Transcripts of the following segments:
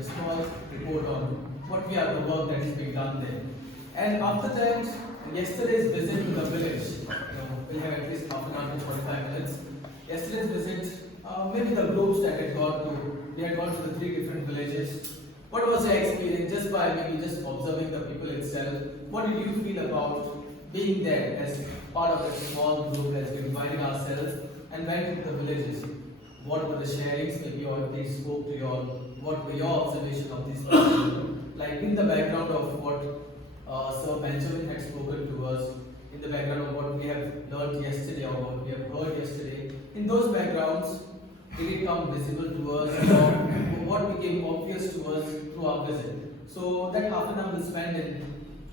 a small report on what we are the work that is being done there. And after that, yesterday's visit to the village, we'll have at least half an hour to 45 minutes. Yesterday's visit, maybe the groups that had gone to, we had gone to the 3 different villages. What was your experience just by maybe just observing the people itself? What did you feel about being there as part of a small group as we invited ourselves and went to the villages? What were the sharings maybe, or if they spoke to your, what were your observation of these people? Like in the background of what Sir Benjamin had spoken to us, in the background of what we have learned yesterday or what we have heard yesterday, in those backgrounds, did it come visible to us or what became obvious to us through our visit? So that half an hour we spent in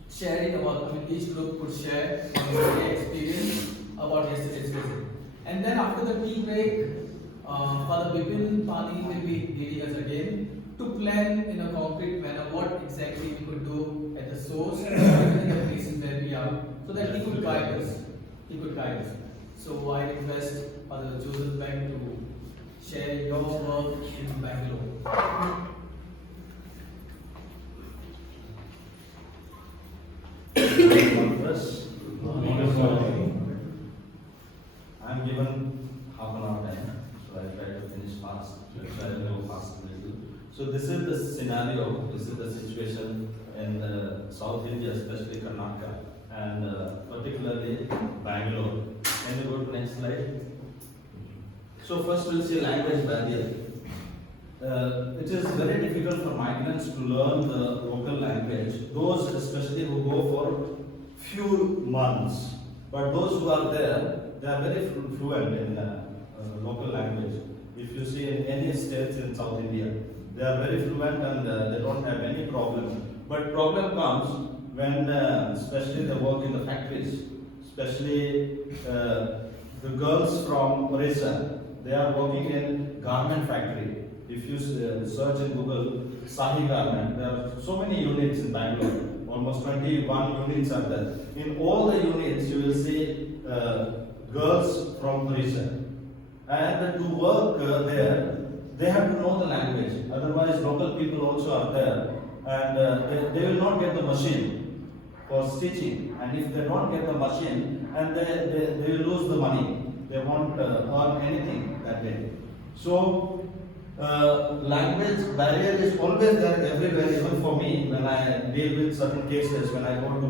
sharing about, each group could share their experience about yesterday's visit. And then after the tea break, Father Bipin Pani will be leading us again to plan in a concrete manner what exactly we could do at the source and in the places where we are, so that he could guide us. He could guide us. So I request Father Joseph Bank to share your work in Bangalore. I'm given half an hour time, so I try to finish fast. Try to go fast a little. So this is the scenario. This is the situation in South India, especially Karnataka, and particularly Bangalore. Can you go to next slide? So first we'll see language barrier. It is very difficult for migrants to learn the local language, those especially who go for few months. But those who are there, they are very fluent in local language. If you see in any states in South India, they are very fluent and they don't have any problem. But problem comes when, especially they work in the factories, especially the girls from Orissa, they are working in garment factory. If you search in Google, Sahi Garment, there are so many units in Bangalore. Almost 21 units are there. In all the units, you will see girls from Orissa. And to work there, they have to know the language. Otherwise, local people also are there. And they will not get the machine for stitching. And if they don't get the machine, and they will lose the money. They won't earn anything that day. So, language barrier is always there everywhere, even for me when I deal with certain cases, when I go to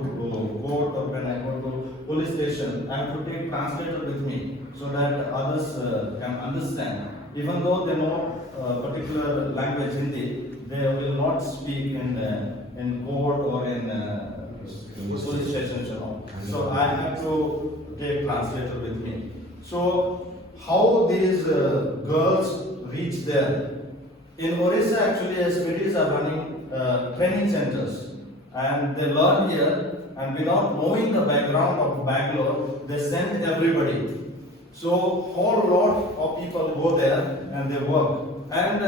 court or when I go to police station, I have to take translator with me so that others can understand. Even though they know particular language Hindi, they will not speak in court or in police stations and all. So I have to take translator with me. So how these girls reach there? In Orissa, actually, SPDs are running training centers, and they learn here. And without knowing the background of Bangalore, they send everybody. So whole lot of people go there and they work, and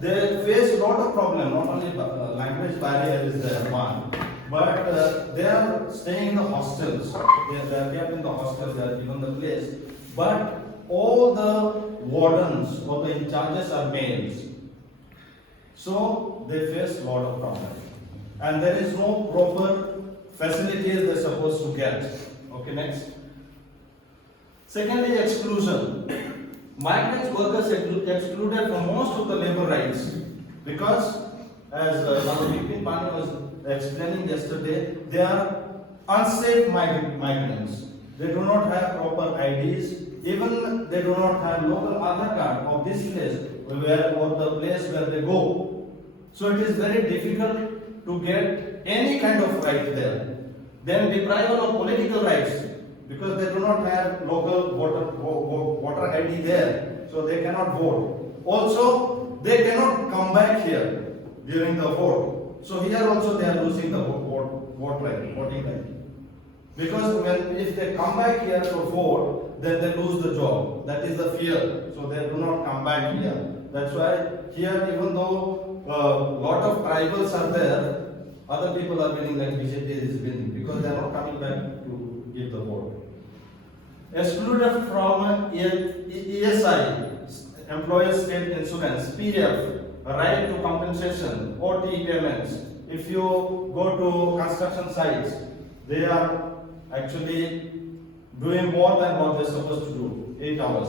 they face a lot of problem. Not only language barrier is there one, but they are staying in the hostels. They are kept in the hostels. They are given the place, but all the wardens or the in charges are males. So they face a lot of problems. And there is no proper facilities they're supposed to get. Okay, next. Secondly, exclusion. Migrant workers excluded from most of the labor rights because, as Dr. Bipin Pani was explaining yesterday, they are unsafe migrants. They do not have proper IDs. Even they do not have local Aadhaar card of this place or the place where they go. So it is very difficult to get any kind of right there. Then deprival of political rights because they do not have local voter ID there, so they cannot vote. Also, they cannot come back here during the vote. So here also they are losing the voting right. Because if they come back here to vote, then they lose the job. That is the fear. So they do not come back here. That's why here, even though a lot of tribals are there, other people are winning, like BJP is winning, because they are not coming back to give the vote. Excluded from ESI, Employer State Insurance, PF, right to compensation, OT payments. If you go to construction sites, they are actually doing more than what they're supposed to do, 8 hours.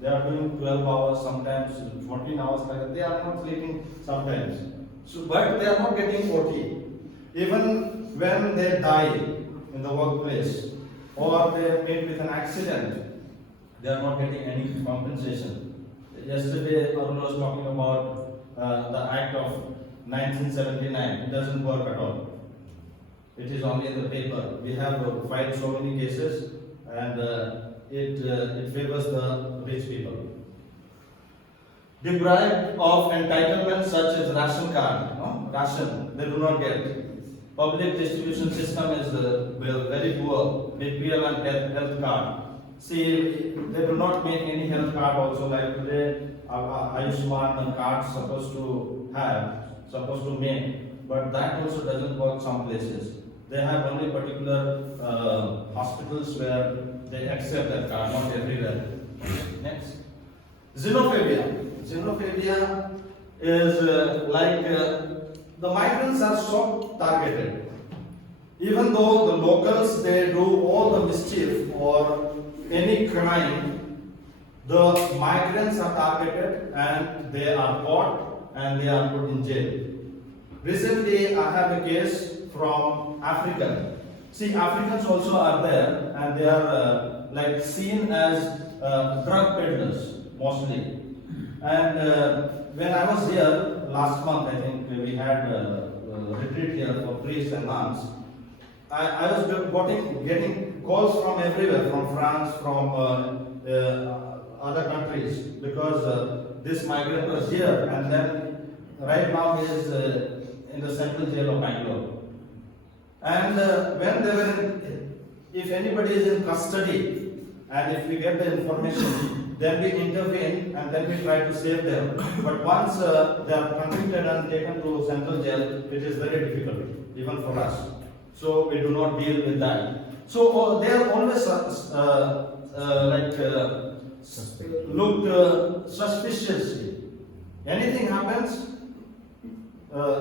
They are doing 12 hours, sometimes 14 hours, like that. They are not sleeping sometimes. So, but they are not getting OT. Even when they die in the workplace or they meet with an accident, they are not getting any compensation. Yesterday, Arun was talking about the Act of 1979. It doesn't work at all. It is only in the paper. We have filed so many cases, and it favors the rich people. Deprived of entitlements such as ration card, no? Ration, they do not get. Public distribution system is very poor. BPL and health card. See, they do not make any health card also. Like today, Ayushman card supposed to make, but that also doesn't work some places. They have only particular hospitals where they accept that card, not everywhere. Next. Xenophobia. Xenophobia is the migrants are so targeted. Even though the locals, they do all the mischief or any crime, the migrants are targeted and they are caught and they are put in jail. Recently, I have a case from Africa. See, Africans also are there and they are like seen as drug peddlers mostly. And when I was here last month, I think we had a retreat here for priests and nuns. I was getting calls from everywhere, from France, from other countries, because this migrant was here, and then right now he is in the central jail of Bangalore. And when they were, if anybody is in custody, and if we get the information, then we intervene and then we try to save them. But once they are convicted and taken to central jail, it is very difficult, even for us. So we do not deal with that. So they are always looked suspiciously. Anything happens,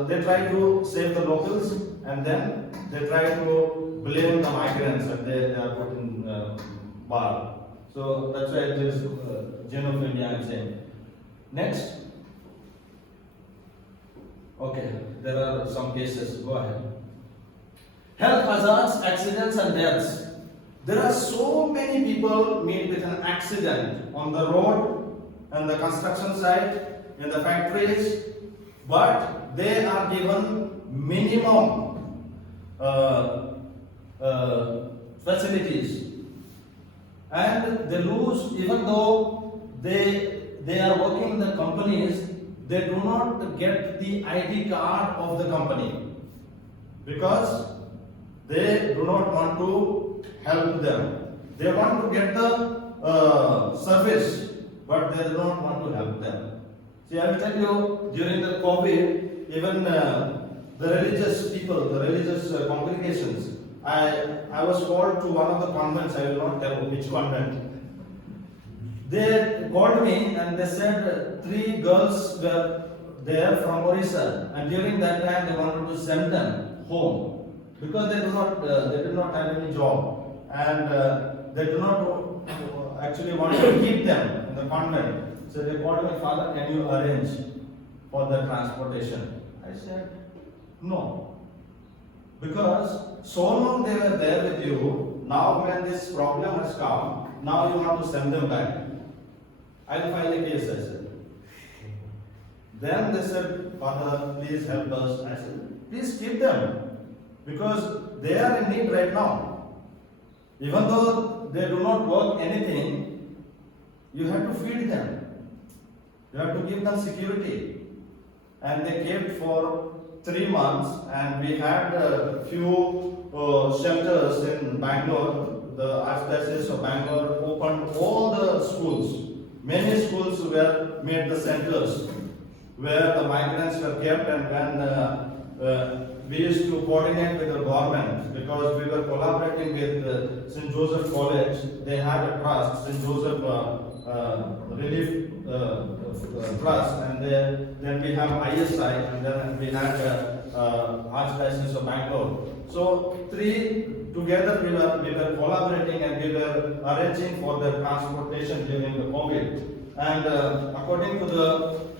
they try to save the locals, and then they try to blame the migrants, and they are put in bar. So that's why it is xenophobia, I'm saying. Next. Okay, there are some cases. Go ahead. Health hazards, accidents, and deaths. There are so many people meet with an accident on the road, and the construction site, in the factories, but they are given minimum facilities, and they lose, even though they are working in the companies, they do not get the ID card of the company because they do not want to help them. They want to get the service, but they do not want to help them. See, I will tell you, during the COVID, even the religious people, the religious congregations, I was called to one of the convents, I will not tell which convent. They called me and they said 3 girls were there from Orissa, and during that time they wanted to send them home because they did not have any job, and they do not actually want to keep them in the convent. So they called me, Father, can you arrange for the transportation? I said, no. Because so long they were there with you, now when this problem has come, now you want to send them back. I'll file a case, I said. Then they said, Father, please help us. I said, please keep them, because they are in need right now. Even though they do not work anything, you have to feed them. You have to give them security. And they kept for 3 months, and we had a few shelters in Bangalore. The Archdiocese of Bangalore opened all the schools. Many schools were made the centers where the migrants were kept, and when we used to coordinate with the government, because we were collaborating with St. Joseph College. They had a trust, St. Joseph relief trust, and then we have ISI, and then we had Archdiocese of Bangalore. So three together we were collaborating, and we were arranging for the transportation during the COVID. And according to the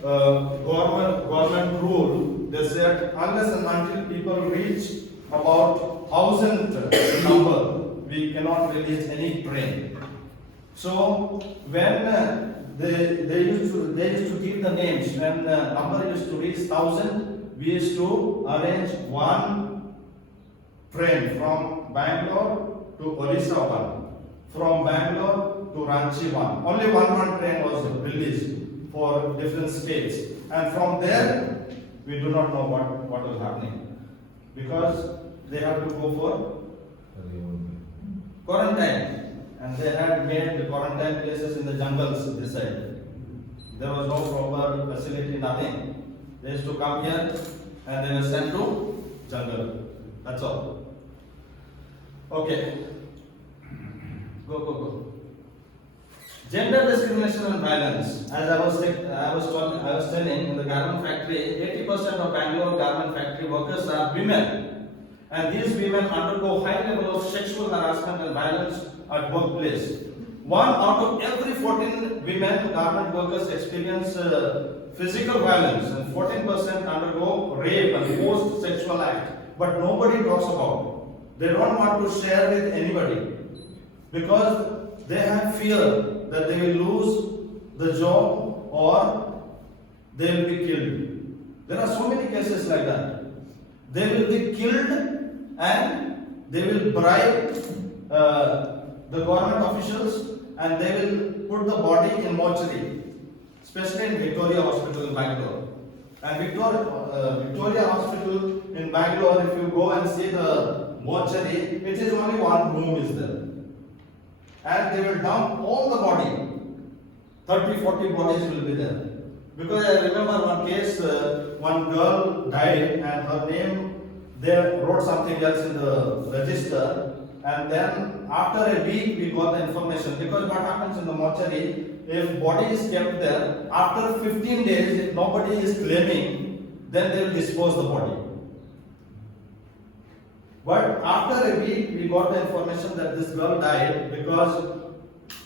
government rule, they said unless and until people reach about 1,000 number, we cannot release any train. So when they used to give the names, when the number used to reach 1,000, we used to arrange one train from Bangalore to Odisha one, from Bangalore to Ranchi one. Only one train was released for different states, and from there we do not know what was happening, because they have to go for quarantine, and they had made the quarantine places in the jungles this side. There was no proper facility, nothing. They used to come here and they were sent to jungle. That's all. Okay. Go. Gender discrimination and violence. As I was telling, in the garment factory, 80% of Bangalore garment factory workers are women, and these women undergo high level of sexual harassment and violence at workplace. 1 out of every 14 women garment workers experience physical violence, and 14% undergo rape and forced sexual act. But nobody talks about it. They don't want to share with anybody, because they have fear that they will lose the job or they will be killed. There are so many cases like that. They will be killed, and they will bribe the government officials, and they will put the body in mortuary, especially in Victoria Hospital in Bangalore. And Victoria Hospital in Bangalore, if you go and see the mortuary, it is only one room is there. And they will dump all the body. 30-40 bodies will be there. Because I remember one case, one girl died, and her name, they wrote something else in the register, and then after a week we got the information. Because what happens in the mortuary, if body is kept there, after 15 days, if nobody is claiming, then they will dispose the body. But after a week, we got the information that this girl died, because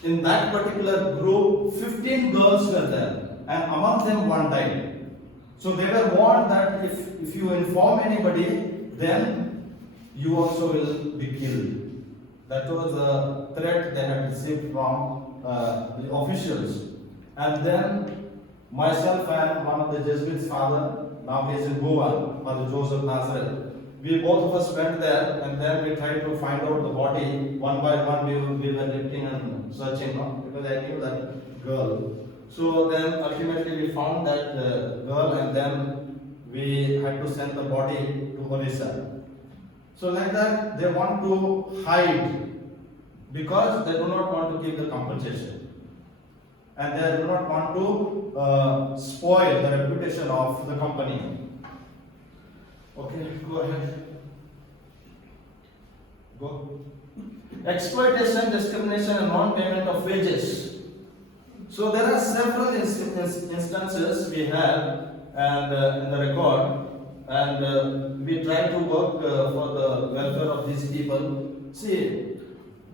in that particular group, 15 girls were there, and among them one died. So they were warned that if you inform anybody, then you also will be killed. That was a threat they had received from the officials. And then myself and one of the Jesuits' father, now he is in Goa, Father Joseph Nazareth, we both of us went there, and then we tried to find out the body. One by one we were lifting and searching, because I knew that girl. So then ultimately we found that girl, and then we had to send the body to Odisha. So like that, they want to hide, because they do not want to give the compensation, and they do not want to spoil the reputation of the company. Okay, go ahead. Go. Exploitation, discrimination, and non-payment of wages. So there are several instances we have, and in the record, and we try to work for the welfare of these people. See,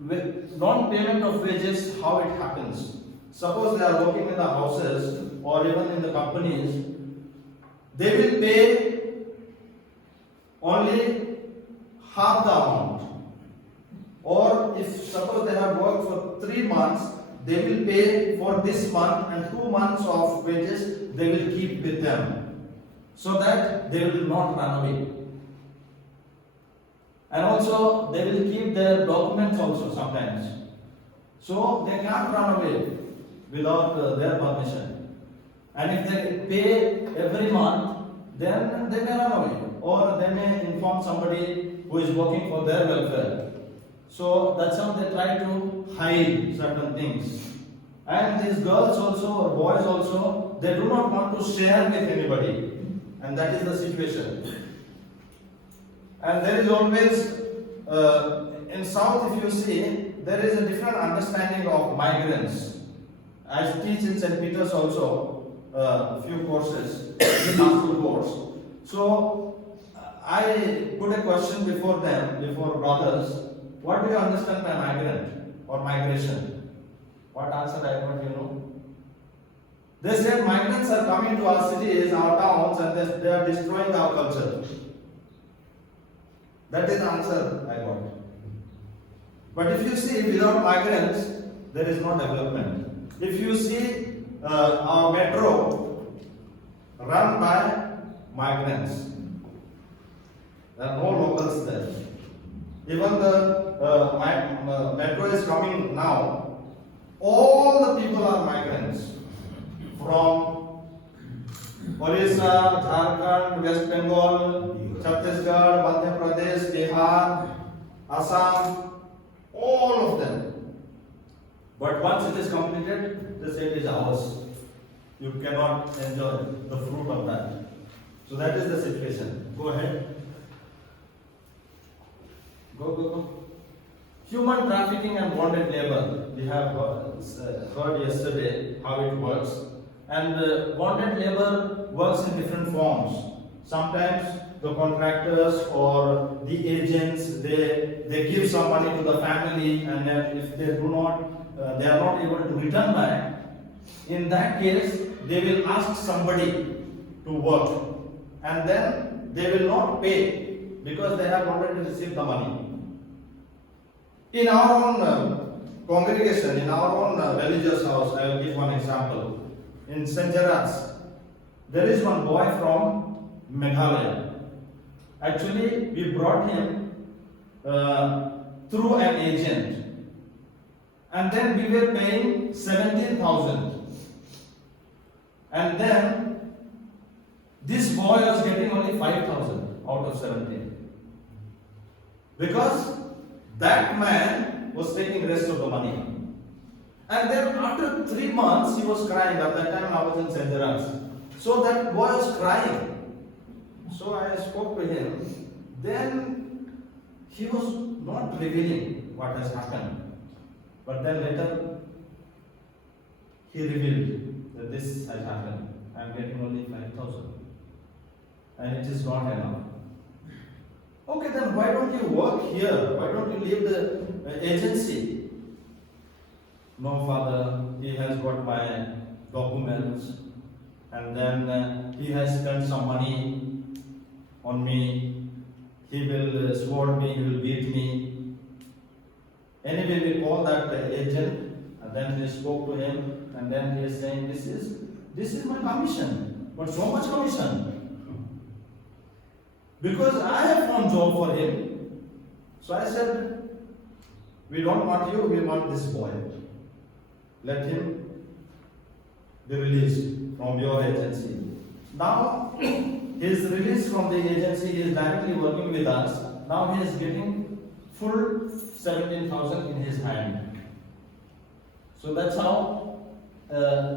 with non-payment of wages, how it happens. Suppose they are working in the houses or even in the companies, they will pay only half the amount. Or if suppose they have worked for 3 months, they will pay for this month, and 2 months of wages they will keep with them, so that they will not run away. And also they will keep their documents also sometimes. So they can't run away without their permission. And if they pay every month, then they may run away, or they may inform somebody who is working for their welfare. So that's how they try to hide certain things. And these girls also, or boys also, they do not want to share with anybody. And that is the situation. And there is always, in South, if you see, there is a different understanding of migrants. I teach in St. Peter's also a few courses, pastoral course. So I put a question before them, before brothers. What do you understand by migrant or migration? What answer I got, you know? They said migrants are coming to our cities, our towns, and they are destroying our culture. That is the answer I got. But if you see, without migrants, there is no development. If you see our metro run by migrants, there are no locals there. Even the metro is coming now. All the people are migrants from Orissa, Jharkhand, West Bengal, Chhattisgarh, Madhya Pradesh, Bihar, Assam, all of them. But once it is completed, the state is ours. You cannot enjoy the fruit of that. So that is the situation. Go ahead. Go. Human trafficking and bonded labor. We have heard yesterday how it works. And bonded labor works in different forms. Sometimes the contractors or the agents, they give some money to the family, and then if they do not, they are not able to return back. In that case, they will ask somebody to work, and then they will not pay because they have already received the money. In our own congregation, in our own religious house, I will give one example. In St. Gerard's, there is one boy from Meghalaya. Actually, we brought him through an agent, and then we were paying 17,000. And then this boy was getting only 5,000 out of 17. Because that man was taking rest of the money. And then after 3 months, he was crying. At that time, I was in St. Gerard's. So that boy was crying. So I spoke to him. Then he was not revealing what has happened. But then later, he revealed that this has happened. I am getting only 5,000. And it is not enough. Okay, then why don't you work here? Why don't you leave the agency? No, Father, he has got my documents, and then he has spent some money on me. He will scold me, he will beat me. Anyway, we call that agent, and then we spoke to him, and then he is saying, this is my commission, but so much commission. Because I have found job for him. So I said, we don't want you, we want this boy. Let him be released from your agency. Now, he is released from the agency, he is directly working with us. Now he is getting full 17,000 in his hand. So that's how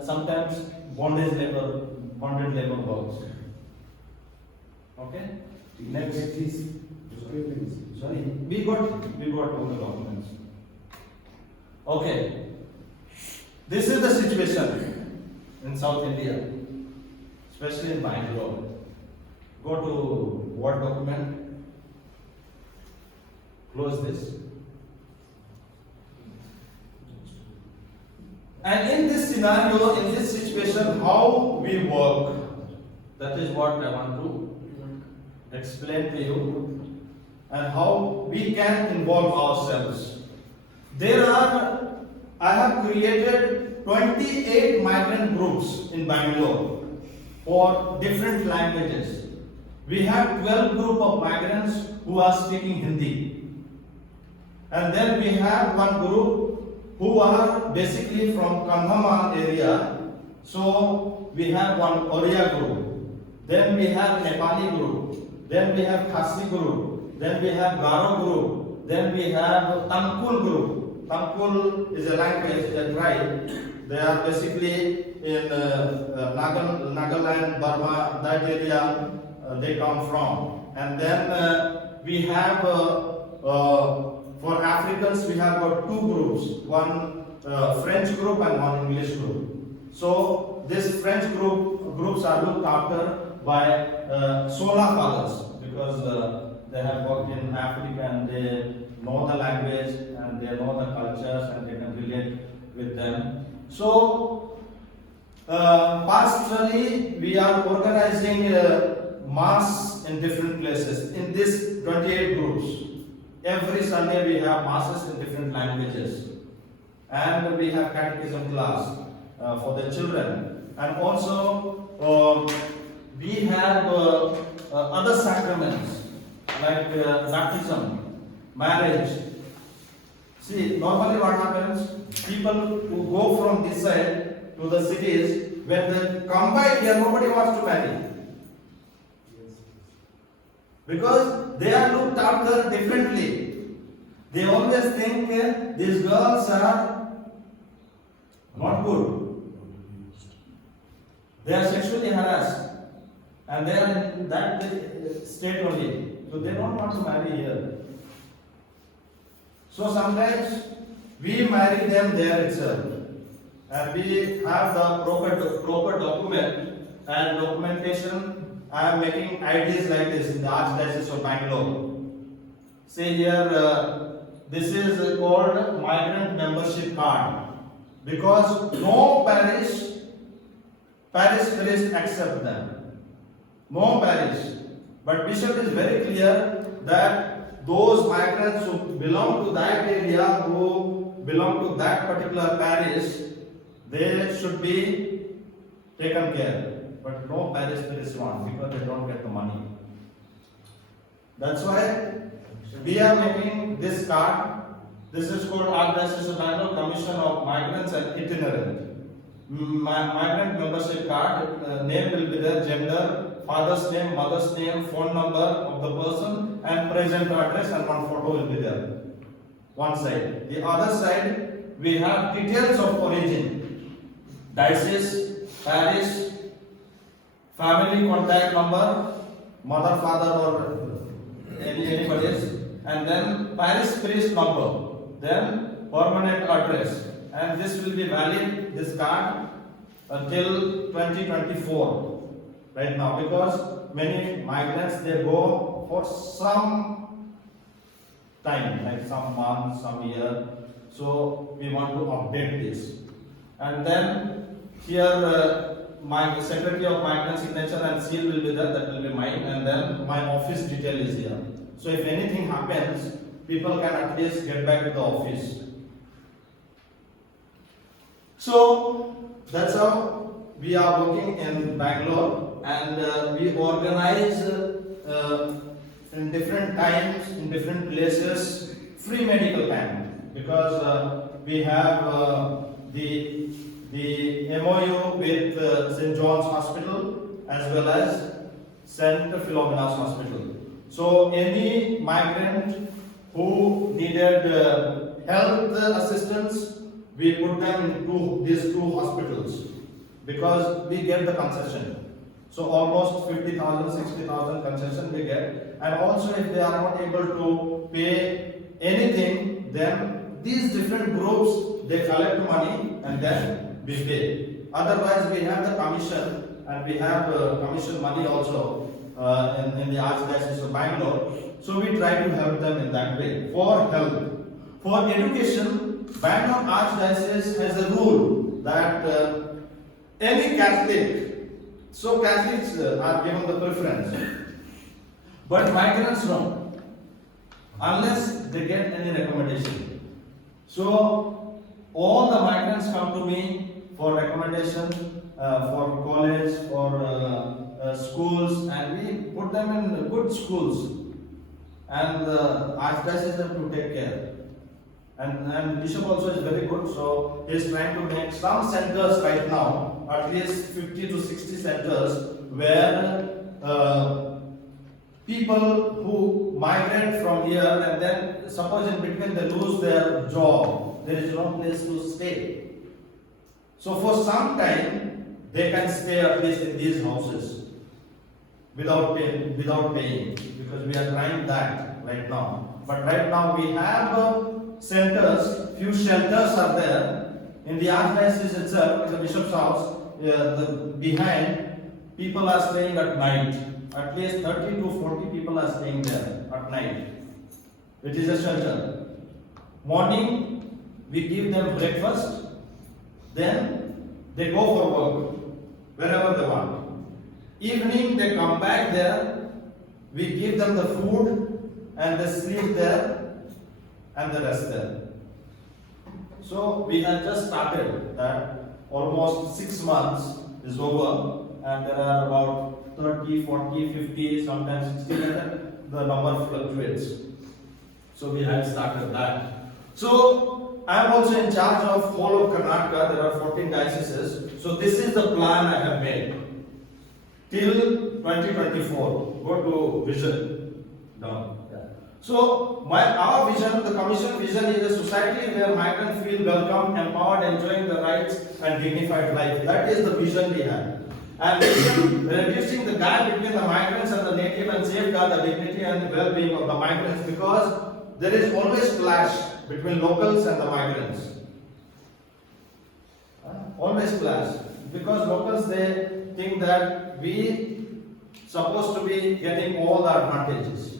sometimes bonded labor works. Okay? Next, please. Sorry, we got all the documents. Okay. This is the situation in South India, especially in Bangalore. Go to Word document. Close this. And in this scenario, in this situation, how we work, that is what I want to explain to you, and how we can involve ourselves. I have created 28 migrant groups in Bangalore for different languages. We have 12 group of migrants who are speaking Hindi. And then we have one group who are basically from Kandhaman area. So we have one Oriya group. Then we have Nepali group. Then we have Khasi group. Then we have Garo group. Then we have Tangkul group. Tangkul is a language, a tribe. They are basically in Nagaland, Burma, that area they come from. And then we have, for Africans, we have got two groups. One French group and one English group. So this French groups are looked after by Sola fathers because they have worked in Africa and they know the language and they know the cultures and they can relate with them. So pastorally we are organizing mass in different places in this 28 groups. Every Sunday we have masses in different languages and we have catechism class for the children, and also we have other sacraments like baptism, marriage. See, normally what happens, people who go from this side to the cities, when they come back here, nobody wants to marry. Because they are looked after differently. They always think these girls are not good. They are sexually harassed and they are in that state only. So they don't want to marry here. So sometimes we marry them there itself. And we have the proper document and documentation. I am making IDs like this in the Archdiocese of Bangalore. See here, this is called migrant membership card. Because no parish priest accept them. No parish. But Bishop is very clear that those migrants who belong to that area, who belong to that particular parish, they should be taken care. But no parish priest want because they don't get the money. That's why we are making this card. This is called Archdiocese of Bangalore Commission of Migrants and Itinerant. Migrant membership card, name will be there, gender, father's name, mother's name, phone number of the person, and present address, and one photo will be there. One side. The other side, we have details of origin, diocese, parish, family contact number, mother, father, or anybody's, and then parish priest number, then permanent address. And this will be valid, this card, until 2024 right now, because many migrants, they go for some time, like some month, some year. So we want to update this. And then here my Secretary of Migrant signature and seal will be there, that will be mine, and then my office detail is here. So if anything happens, people can at least get back to the office. So that's how we are working in Bangalore, and we organize in different times, in different places, free medical camp, because we have the MOU with St. John's Hospital as well as St. Philomena's Hospital. So any migrant who needed health assistance, we put them in these two hospitals because we get the concession. So almost 50,000, 60,000 concession we get. And also if they are not able to pay anything, then these different groups, they collect money and then we pay. Otherwise we have the commission, and we have commission money also in the Archdiocese of Bangalore. So we try to help them in that way for health. For education, Bangalore Archdiocese has a rule that any Catholic, so Catholics are given the preference, but migrants don't, unless they get any recommendation. So all the migrants come to me for recommendation for college, for schools, and we put them in good schools, and the Archdiocese have to take care. And Bishop also is very good, so he is trying to make some centers right now, at least 50 to 60 centers, where people who migrate from here and then suppose in between they lose their job, there is no place to stay. So for some time they can stay at least in these houses without paying, because we are trying that right now. But right now we have centers, few shelters are there, In the archdiocese itself, in the bishop's house, behind, people are staying at night. At least 30 to 40 people are staying there at night. It is a shelter. Morning, we give them breakfast, then they go for work, wherever they want. Evening, they come back there, we give them the food, and they sleep there, and they rest there. So we have just started that. Almost 6 months is over, and there are about 30, 40, 50, sometimes 60, the number fluctuates. So we have started that. So I am also in charge of whole of Karnataka. There are 14 dioceses. So this is the plan I have made till 2024. Go to vision down. So our vision, the commission vision, is a society where migrants feel welcome, empowered, enjoying the rights and dignified life. That is the vision we have. And reducing the gap between the migrants and the native and safeguard the dignity and the well-being of the migrants, because there is always clash between locals and the migrants. Always clash. Because locals, they think that we supposed to be getting all the advantages.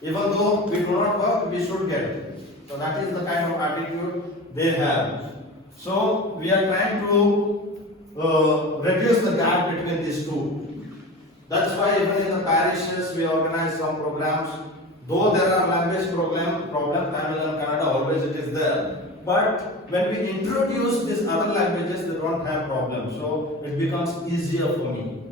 Even though we do not work, we should get it. So that is the kind of attitude they have. So we are trying to reduce the gap between these two. That's why even in the parishes we organize some programs. Though there are language problem, Tamil and Kannada, always it is there. But when we introduce these other languages, they don't have problems. So it becomes easier for me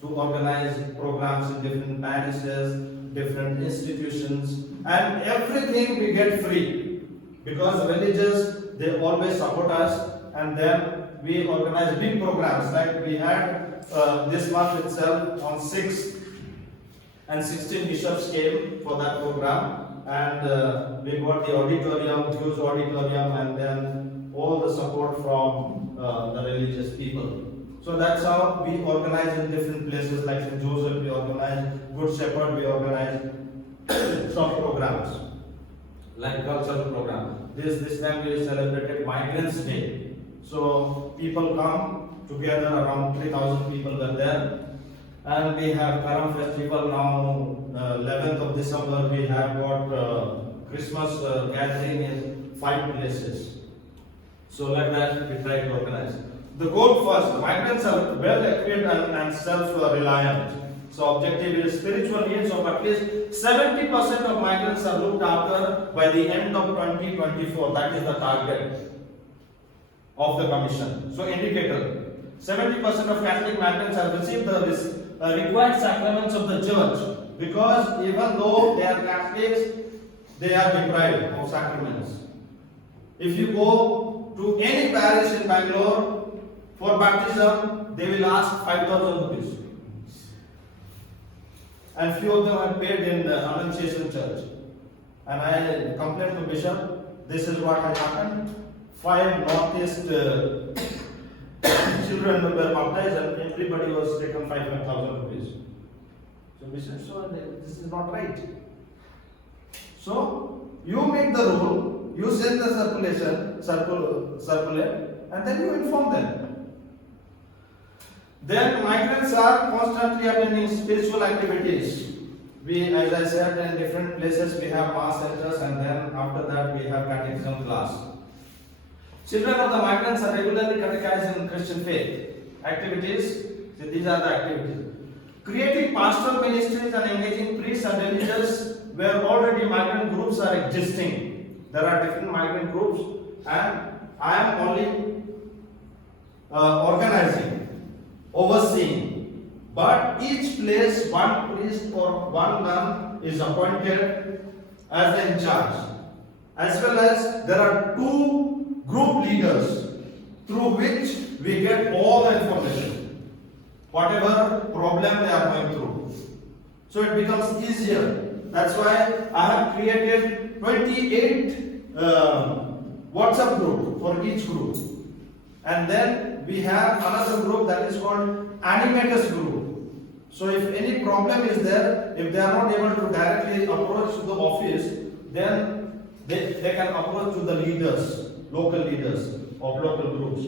to organize programs in different parishes, different institutions, and everything we get free, because religious, they always support us. And then we organize big programs, like we had this month itself on 6th, and 16 bishops came for that program, and we got the auditorium, huge auditorium, and then all the support from the religious people. So that's how we organize in different places, like St. Joseph we organize, Good Shepherd we organize some programs, like cultural program. This time we celebrated Migrants Day. So people come together, around 3,000 people were there. And we have Karam Festival now, 11th of December, we have got Christmas gathering in 5 places. So like that we try to organize. The goal first, migrants are well equipped and self-reliant. So objective is spiritual needs of at least 70% of migrants are looked after by the end of 2024. That is the target of the commission. So indicator, 70% of Catholic migrants have received the required sacraments of the church, because even though they are Catholics, they are deprived of sacraments. If you go to any parish in Bangalore, for baptism, they will ask 5,000 rupees. And few of them are paid in the Annunciation Church. And I complained to Bishop, this is what has happened. 5 Northeast children were baptized and everybody was taken 5,000 rupees. So Bishop, so this is not right. So, you make the rule, you send the circulate, and then you inform them. Then migrants are constantly attending spiritual activities. We, as I said, in different places we have mass centers, and then after that we have catechism class. Children of the migrants are regularly catechized in Christian faith activities. So these are the activities. Creating pastoral ministries and engaging priests and religious where already migrant groups are existing. There are different migrant groups, and I am only organizing, overseeing, but each place one priest or one nun is appointed as the in charge, as well as there are 2 group leaders through which we get all the information, whatever problem they are going through. So it becomes easier. That's why I have created 28 WhatsApp group for each group. And then we have another group that is called Animators group. So if any problem is there, if they are not able to directly approach the office, then they can approach to the leaders, local leaders. of local groups.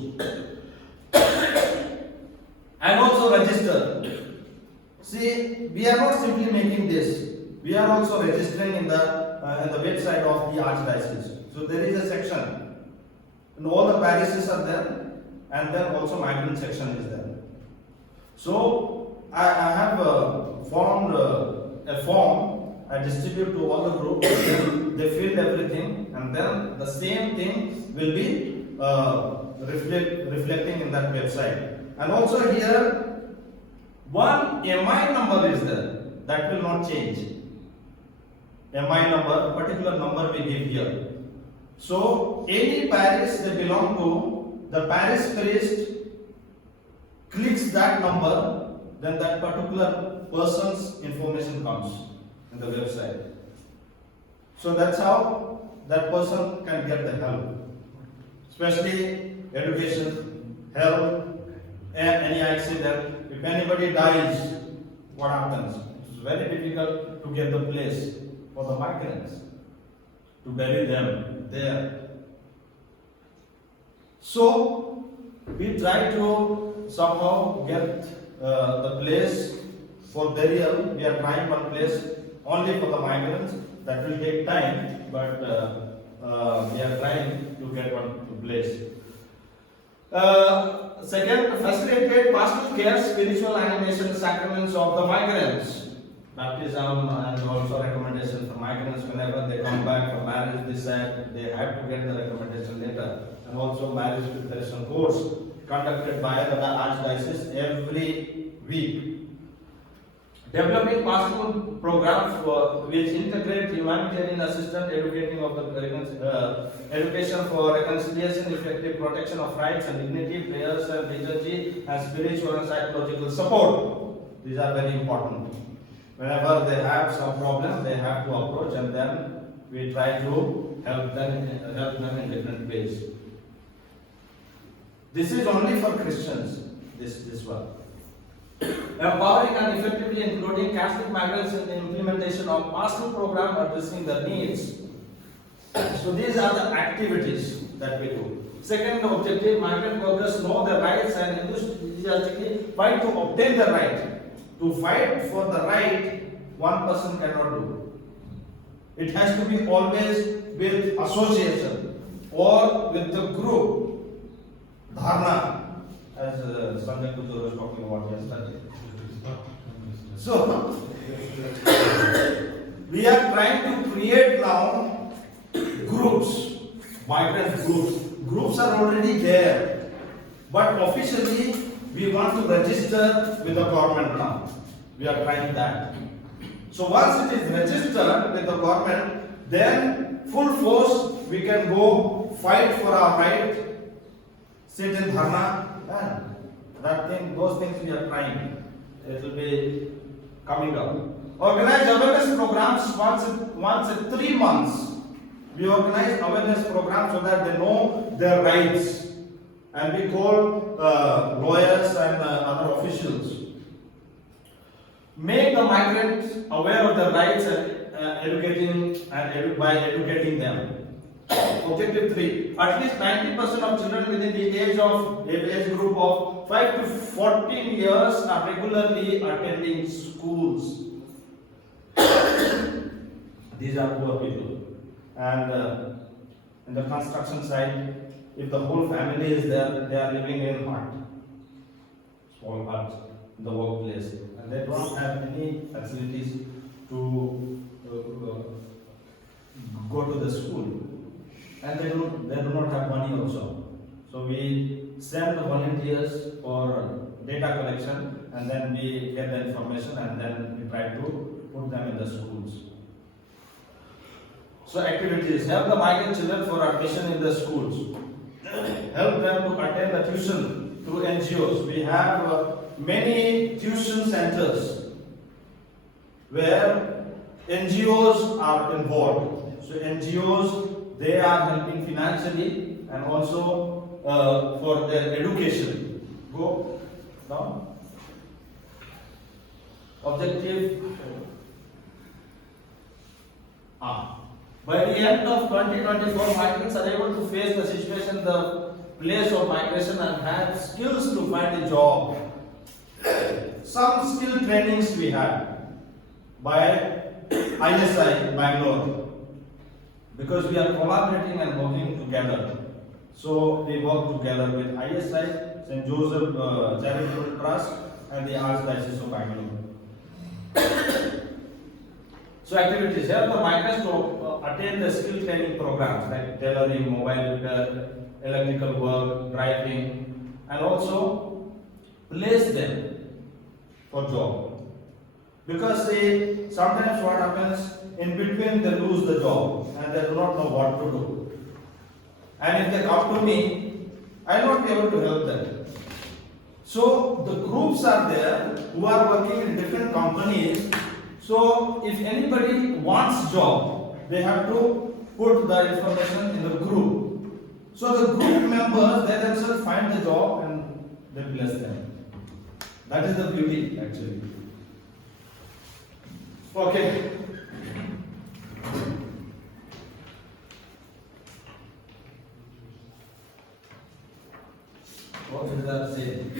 And also register. See, we are not simply making this. We are also registering in the website of the Archdiocese. So there is a section, and all the parishes are there, and then also migrant section is there. So I have formed a form I distribute to all the groups. They fill everything, and then the same thing will be reflecting in that website. And also here, one MI number is there that will not change. MI number, particular number we give here. So any parish they belong to, the parish priest clicks that number, then that particular person's information comes in the website. So that's how that person can get the help, especially education, health, and any accident. If anybody dies, what happens? It's very difficult to get the place for the migrants to bury them there. So we try to somehow get the place for burial. We are trying one place only for the migrants. That will take time, but we are trying to get one place. Second, facilitate pastoral care, spiritual animation, sacraments of the migrants. Baptism and also recommendation for migrants whenever they come back for marriage, they have to get the recommendation letter. And also marriage preparation course conducted by the Archdiocese every week. Developing pastoral programs which integrate humanitarian assistance, education for reconciliation, effective protection of rights and dignity, prayers and liturgy, and spiritual and psychological support. These are very important. Whenever they have some problem, they have to approach, and then we try to help them in different ways. This is only for Christians. This one. Empowering and effectively including Catholic migrants in the implementation of pastoral program addressing their needs. So these are the activities that we do. Second objective, migrant workers know their rights and enthusiastically fight to obtain the right. To fight for the right, one person cannot do. It has to be always with association or with the group. Dharna, as Sanjay Kujor was talking about yesterday. So, we are trying to create now groups, migrant groups. Groups are already there, but officially we want to register with the government now. We are trying that. So once it is registered with the government, then full force we can go fight for our right, sit in dharna, and those things we are trying. It will be coming up. Organize awareness programs once in 3 months. We organize awareness programs so that they know their rights. And we call lawyers and other officials. Make the migrants aware of their rights and by educating them. Objective 3. At least 90% of children within the age group of 5 to 14 years are regularly attending schools. These are poor people. And in the construction site, if the whole family is there, they are living in hut, small hut in the workplace, and they don't have any facilities to go to the school, and they do not have money also. So we send the volunteers for data collection, and then we get the information, and then we try to put them in the schools. So activities: help the migrant children for admission in the schools. Help them to attend the tuition through NGOs. We have many tuition centers where NGOs are involved. So NGOs, they are helping financially and also for their education. Go down. Objective. By the end of 2024, migrants are able to face the situation place of migration and had skills to find a job. Some skill trainings we had by ISI Bangalore, because we are collaborating and working together. So we work together with ISI, St. Joseph Charitable Trust, and the Archdiocese of Bangalore. So activities help the migrants to attend the skill training programs like tailoring, mobile repair, electrical work, driving, and also place them for job. Because they sometimes what happens in between they lose the job and they do not know what to do. And if they come to me, I will not be able to help them. So the groups are there who are working in different companies. So if anybody wants job, they have to put the information in the group. So the group members, they themselves find the job and they place them. That is the beauty actually. Okay. What is that saying?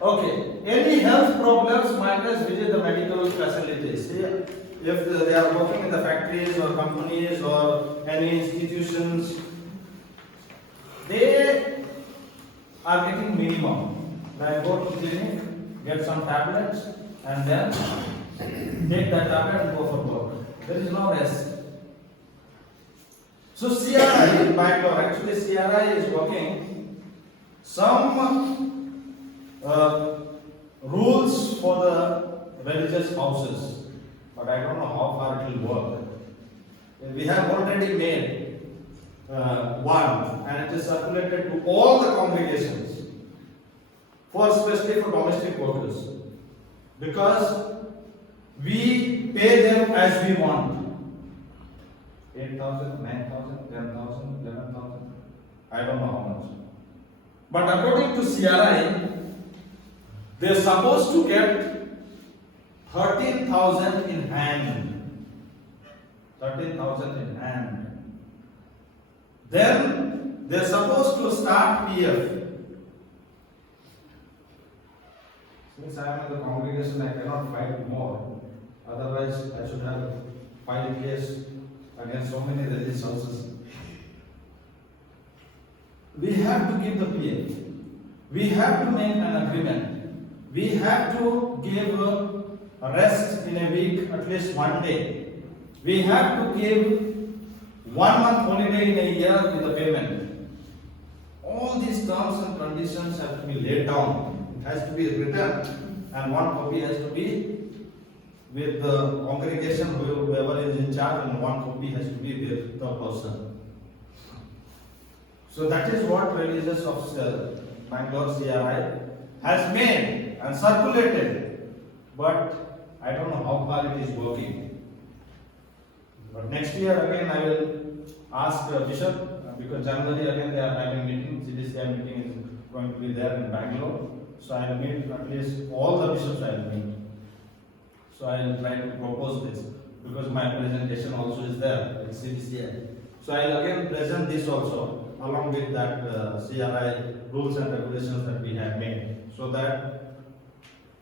Okay. Any health problems, migrants visit the medical facilities. See, if they are working in the factories or companies or any institutions, they are getting minimum. Like go to clinic, get some tablets, and then take that tablet and go for work. There is no rest. So CRI in Bangalore, actually CRI is working some rules for the religious houses, but I don't know how far it will work. We have already made one, and it is circulated to all the congregations, for especially for domestic workers, because we pay them as we want. 8,000, 9,000, 10,000, 11,000. I don't know how much. But according to CRI, they are supposed to get 13,000 in hand. 13,000 in hand. Then they are supposed to start PF. Since I am in the congregation, I cannot fight more. Otherwise, I should have filed case against so many religious houses. We have to give the PF. We have to make an agreement. We have to give a rest in a week, at least one day. We have to give 1 month holiday in a year with the payment. All these terms and conditions have to be laid down. It has to be written, and one copy has to be with the congregation, whoever is in charge, and one copy has to be with the person. So that is what Religious Officer Bangalore CRI has made and circulated, but I don't know how far it is working. But next year again I will ask Bishop, because January again they are having meeting, CDCI meeting is going to be there in Bangalore. So I will meet at least all the bishops I will meet. So I will try to propose this, because my presentation also is there in CDCI. So I will again present this also along with that CRI rules and regulations that we have made, so that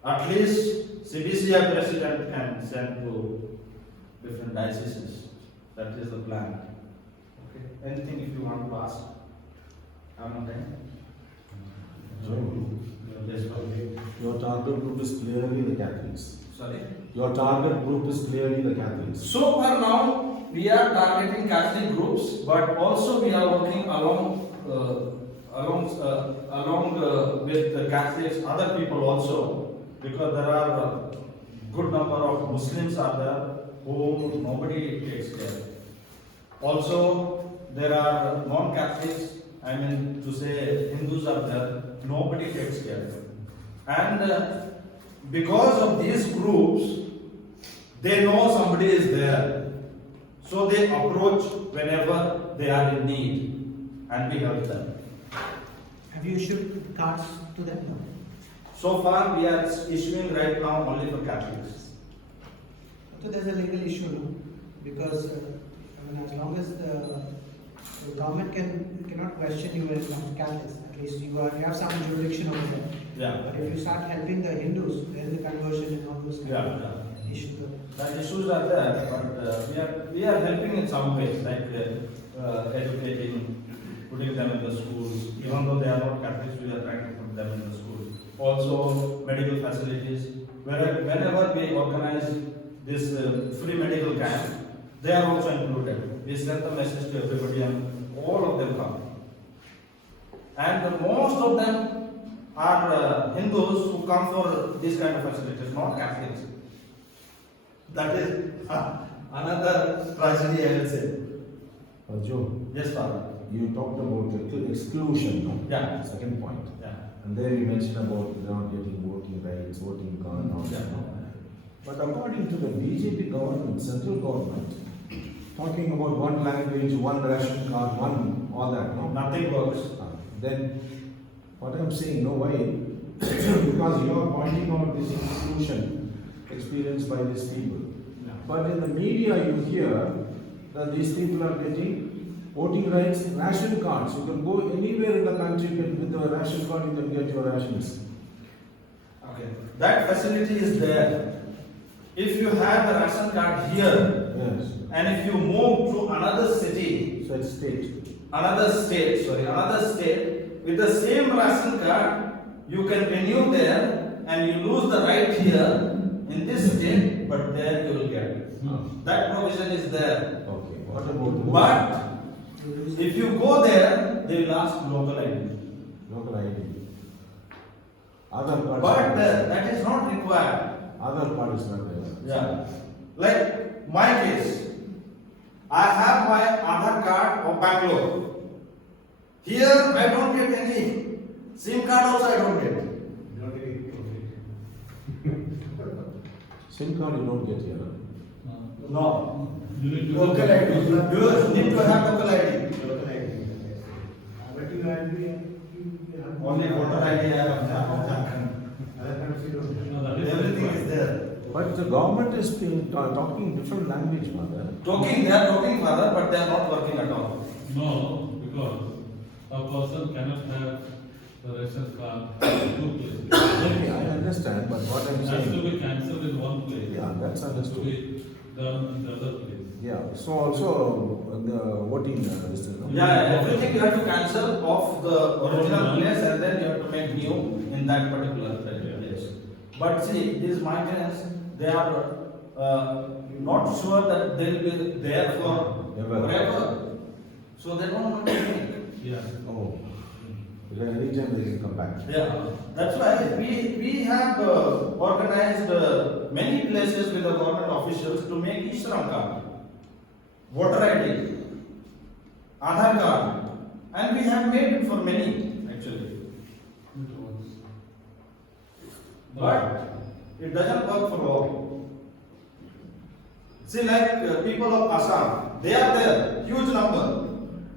at least CBCI president can send to different dioceses. That is the plan. Okay. Anything if you want to ask? I'm on time. Yes, Your target group is clearly the Catholics. sorry. Your target group is clearly the Catholics. So far now, we are targeting Catholic groups, but also we are working along with the Catholics, other people also, because there are a good number of Muslims are there whom nobody takes care. Also, there are non-Catholics, I mean to say Hindus are there, nobody takes care. And because of these groups, they know somebody is there. So they approach whenever they are in need, and we help them. Have you issued cards to them? So far, we are issuing right now only for Catholics. So there's a legal issue, no? Because mean, as long as the government cannot question you when it comes to Catholics, at least you have some jurisdiction over there. Yeah. But if you start helping the Hindus, then the conversion and all those kind of issues. The issues are there, but we are helping in some ways, like educating, putting them in the schools. Even though they are not Catholics, we are trying to put them in the schools. Also, medical facilities. Whenever we organize this free medical camp, they are also included. We send the message to everybody, and all of them come. And most of them are Hindus who come for these kind of facilities, not Catholics. That is another tragedy, I will say. Joe, Yes, Father. you talked about the exclusion, no? Yeah. Second point. Yeah. And there you mentioned about not getting voting rights, voting card, and all that. Yeah. no? But according to the BJP government, central government, talking about one language, one ration card, one all that, no? Nothing works. Then what I'm saying, no way, because you are pointing out this exclusion experienced by these people. But in the media you hear that these people are getting voting rights, ration cards. You can go anywhere in the country with the ration card, you can get your rations. Okay. That facility is there. If you have a ration card here, Yes. and if you move to another city, So it's state. another state, with the same ration card, you can renew there and you lose the right here in this state, but there you will get. That provision is there. Okay. What about But if you go there, they will ask local ID. local ID? Other cards. But that is not required. Other part is not there. Yeah. Like my case, I have my Aadhaar card of Bangalore. Here I don't get any SIM card also I don't get. SIM card you don't get here. No. You need to Local ID. You need to have local ID. But you have Only voter ID I have. Everything is there. But the government is talking different language, mother. They are talking further, but they are not working at all. No, because a person cannot have the ration card in two places. Okay, I understand, but what I'm It has to saying. be cancelled in one place. Yeah, that's To understood. be done in the other place. Yeah, so also the voting this is, no? Yeah, everything you have to cancel off the original place and then you have to make new in that particular place. But see, these migrants, they are not sure that they will be there for Ever. forever. So they don't want to make. Yeah. Oh, because anytime they can come back. Yeah, that's why we have organized many places with the government officials to make Ishram card, voter ID, Aadhaar card, and we have made it for many actually. But it doesn't work for all. See, like people of Assam, they are there, huge number,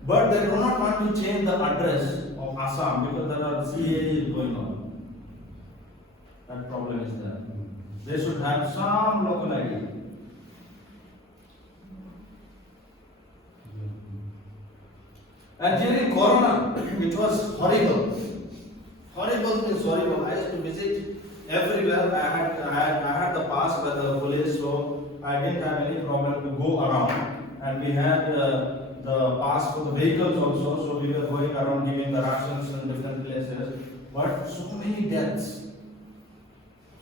but they do not want to change the address of Assam because there are CAA going on. That problem is there. They should have some local ID. And during Corona, which was horrible. Horrible means horrible. I used to visit everywhere. I had the pass by the police, so I didn't have any problem to go around. And we had the pass for the vehicles also, so we were going around giving the rations in different places. But so many deaths.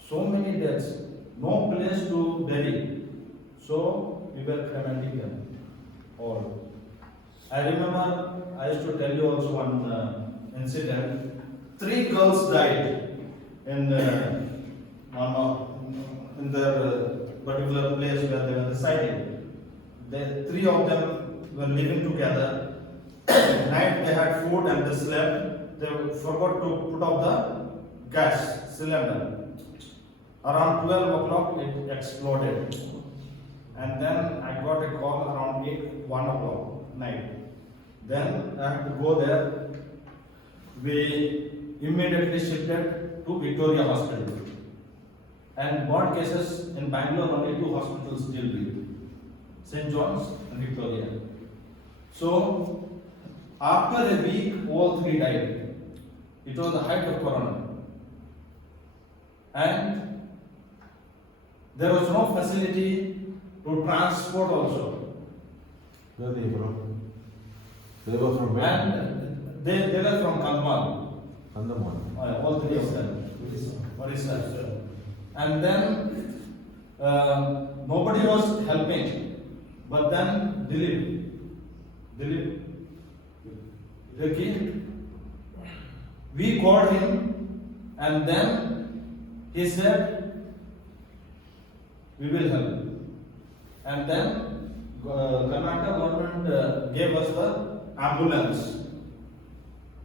So many deaths. No place to bury. So we were cremating them all. I remember I used to tell you also one incident. 3 girls died in their particular place where they were residing. 3 of them were living together. Night they had food and they slept. They forgot to put off the gas cylinder. Around 12 o'clock it exploded. And then I got a call around 1 o'clock night. Then I had to go there. We immediately shifted to Victoria Hospital. And born cases in Bangalore, only 2 hospitals deal with. St. John's and Victoria. So, after a week, all three died. It was the height of Corona. And there was no facility to transport also. Where they from? They were from where? And they were from Kandhamal. Andaman. All three of them. Orissa. And then nobody was helping. But then Dilip, Ricky, we called him and then he said, we will help. And then Karnataka government gave us the ambulance.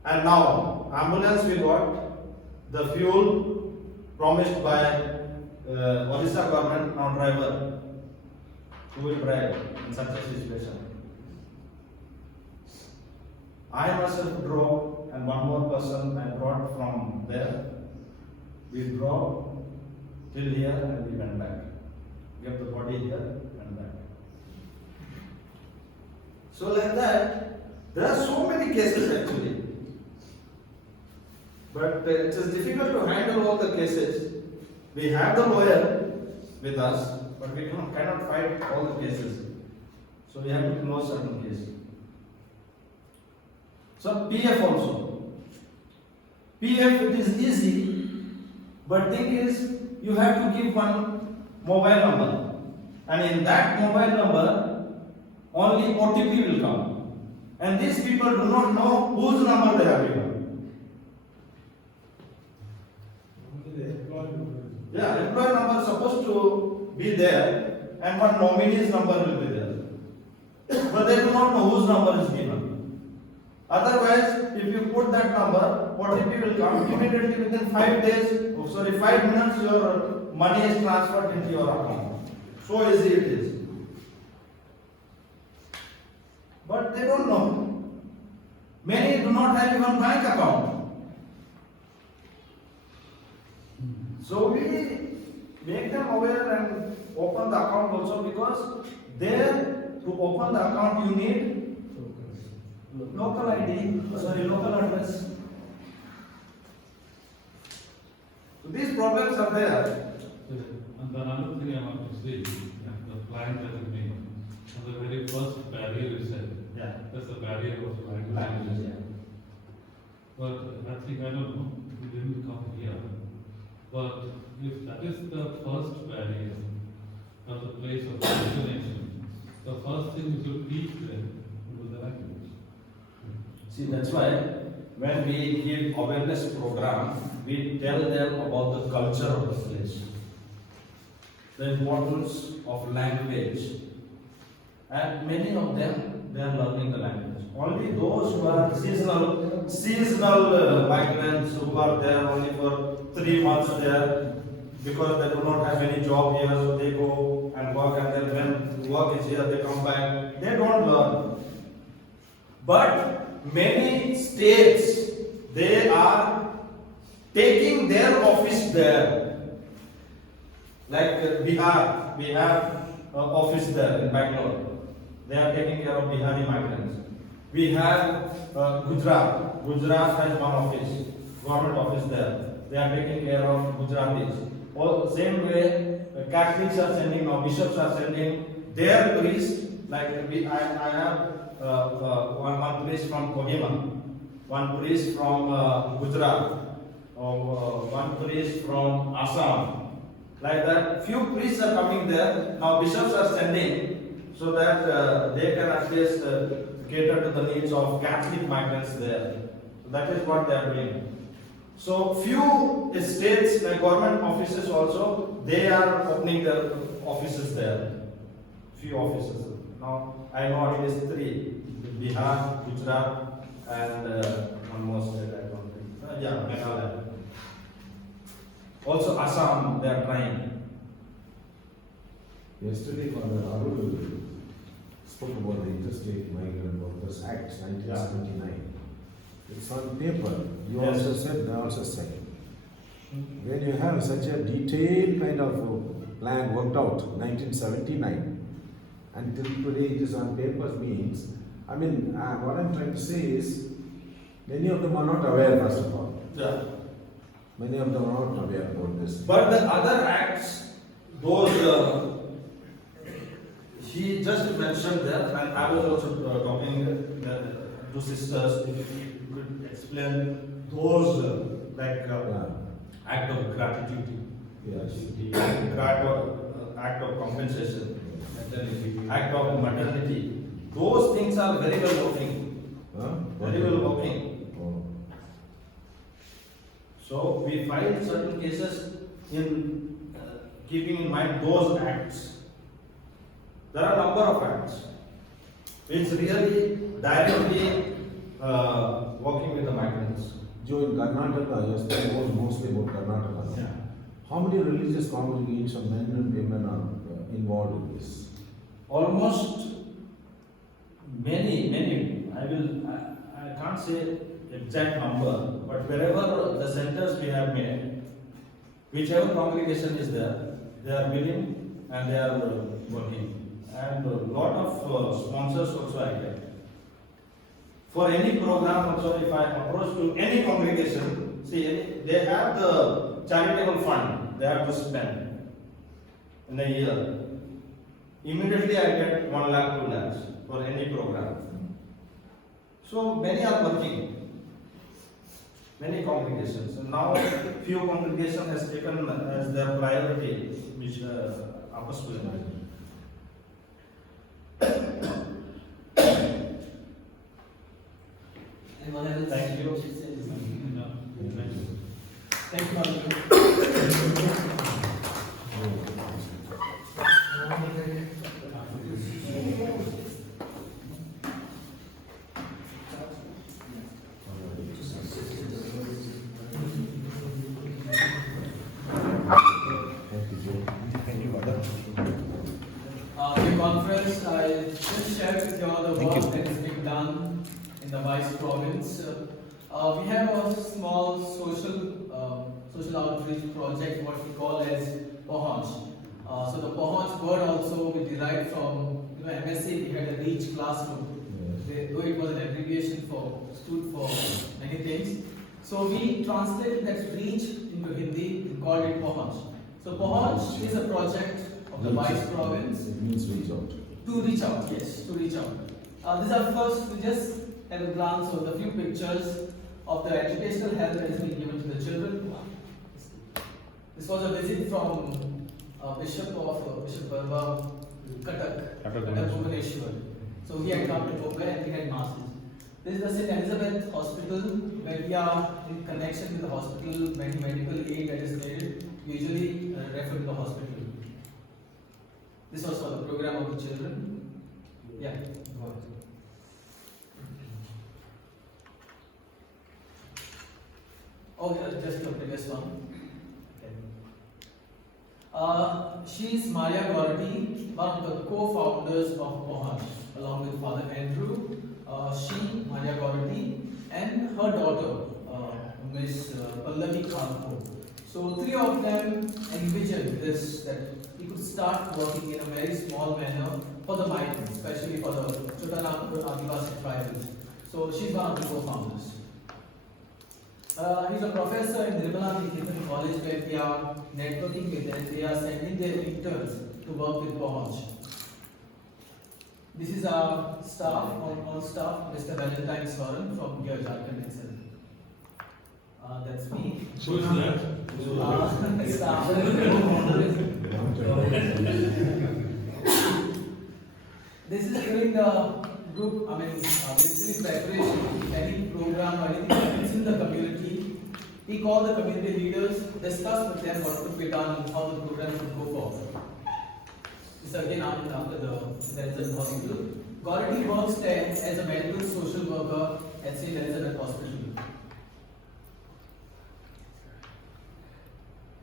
And now, ambulance we got, the fuel promised by Orissa government, now driver, who will drive in such a situation. I myself drove and one more person I brought from there. We drove till here and we went back. We have the body here and back. So like that, there are so many cases actually. But it is difficult to handle all the cases. We have the lawyer with us, but we cannot fight all the cases. So we have to close certain cases. So PF also. PF it is easy, but thing is you have to give one mobile number, and in that mobile number only OTP will come, and these people do not know whose number they have given. Yeah, employee number is supposed to be there, and one nominee's number will be there, but they do not know whose number is given. Otherwise, if you put that number, OTP will come immediately within 5 days, 5 minutes, your money is transferred into your account. So easy it is. But they don't know. Many do not have even bank account. So we make them aware and open the account also, because there to open the account you need local local address. So these problems are there. And another thing I want to say, the client that is made, the very first barrier you said, Yeah. that's the barrier of language. But I think, I don't know, we didn't come here. But if that is the first barrier, or the place of destination, the first thing you should teach them was the language. See, that's why when we give awareness program, we tell them about the culture of the place, the importance of language, and many of them they are learning the language. Only those who are seasonal migrants who are there only for 3 months there, because they do not have any job here, so they go and work, and then when work is here, they come back. They don't learn. But many states, they are taking their office there. Like Bihar, we have office there in Bangalore. They are taking care of Bihari migrants. We have Gujarat. Gujarat has one office, government office there. They are taking care of Gujaratis. Or same way, Catholics are sending, now bishops are sending their priests. Like I have one priest from Kohima, one priest from Gujarat, one priest from Assam. Like that, few priests are coming there. Now bishops are sending, so that they can at least cater to the needs of Catholic migrants there. So that is what they are doing. So few states, like government offices also, they are opening their offices there. Few offices. Now I know at least 3: Bihar, Gujarat, and one more state I don't think. Meghalaya. Also Assam, they are trying. Yesterday, Father Arul spoke about the Interstate Migrant Workers Act 1979. It's on paper. You Yes. also said, they also said. When you have such a detailed kind of plan worked out, 1979, and till today it is on papers means, I mean, what I'm trying to say is, many of them are not aware first of all. Yeah. Many of them are not aware about this. But the other acts, those he just mentioned there, and I was also talking to sisters. If you could explain those Yeah. act of gratitude, Yes. act of compensation, act of maternity. Those things are very well working. Huh? Very well working. Oh. So we find certain cases in keeping in mind those acts. There are a number of acts which really directly working with the migrants. Joe, in Karnataka, yes, they knows mostly about Karnataka. How many religious congregations, men and women, are involved in this? Almost many. I can't say exact number, but wherever the centers we have made, whichever congregation is there, they are willing and they are working. And a lot of sponsors also I get. For any program also, if I approach to any congregation, see, they have the charitable fund they have to spend in a year. Immediately I get 1 lakh, 2 lakhs for any program. So many are working, many congregations. And now few congregations has taken as their priority, which Apostle. Anyone else? Thank you. No, thank you. Thank you, Madhu. Thank you, Joe. Thank you, Madam. In conference, I just shared with you all the work that is being done in the Vice Province. We have a small social outreach project, what we call as Pohonch. So the Pohonch word also we derived from MSc. We had a Reach classroom. Though it was an abbreviation stood for many things. So we translated that Reach into Hindi and called it Pohonch. So Pohonch is a project of the Vice Province. It means reach out. To reach out, yes, to reach out. These are first, we just have a glance of the few pictures of the educational help that has been given to the children. This was a visit from Bishop Barba, Cuttack, Bhubaneswar. So he had come to Bombay and we had masses. This is the St. Elizabeth Hospital, where we are in connection with the hospital, many medical aid that is needed, usually refer to the hospital. This was for the program of the children. Yeah, go ahead. Oh, yeah, just the previous one. Okay. She is Maria Gordy, one of the co-founders of Pohonch, along with Father Andrew. She, Maria Gordy, and her daughter, Miss Pallavi Kanpur. So three of them envisioned this, that we could start working in a very small manner for the migrants, especially for the Chotanagpur Adivasi tribals. So she's one of the co-founders. He's a professor in Nirmala Niketan College, where we are networking with them. They are sending their interns to work with Pohonch. This is our staff, on staff, Mr. Valentine Soren from here, Jharkhand itself. That's me. So is that? Staff. This is during the group, basically preparation, any program or anything that happens in the community. We call the community leaders, discuss with them what could be done, how the program should go forward. This again after the Elizabeth Hospital. Gordy works there as a medical social worker at St. Elizabeth Hospital.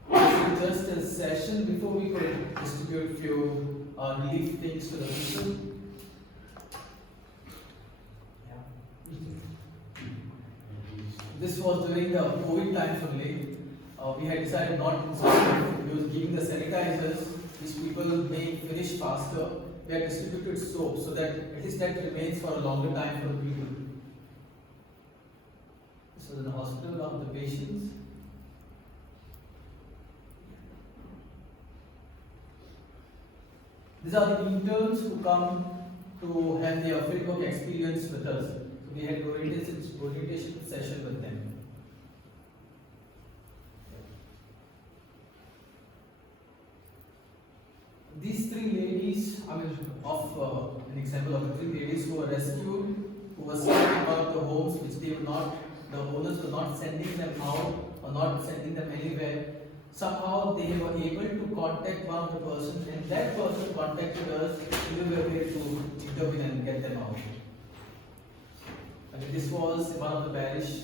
This is just a session before we could distribute few relief things to the people. This was during the COVID times only. We had decided not to start. We were giving the sanitizers, which people may finish faster we have distributed soap so that at least that remains for a longer time for the people. This is in the hospital of the patients. These are the interns who come to have their fieldwork experience with us. So we had orientation session with them. These three ladies, an example of the three ladies who were rescued, who were sent out of the homes which the owners were not sending them out or not sending them anywhere. Somehow they were able to contact one of the persons, and that person contacted us, and we were able to intervene and get them out. And this was one of the parish,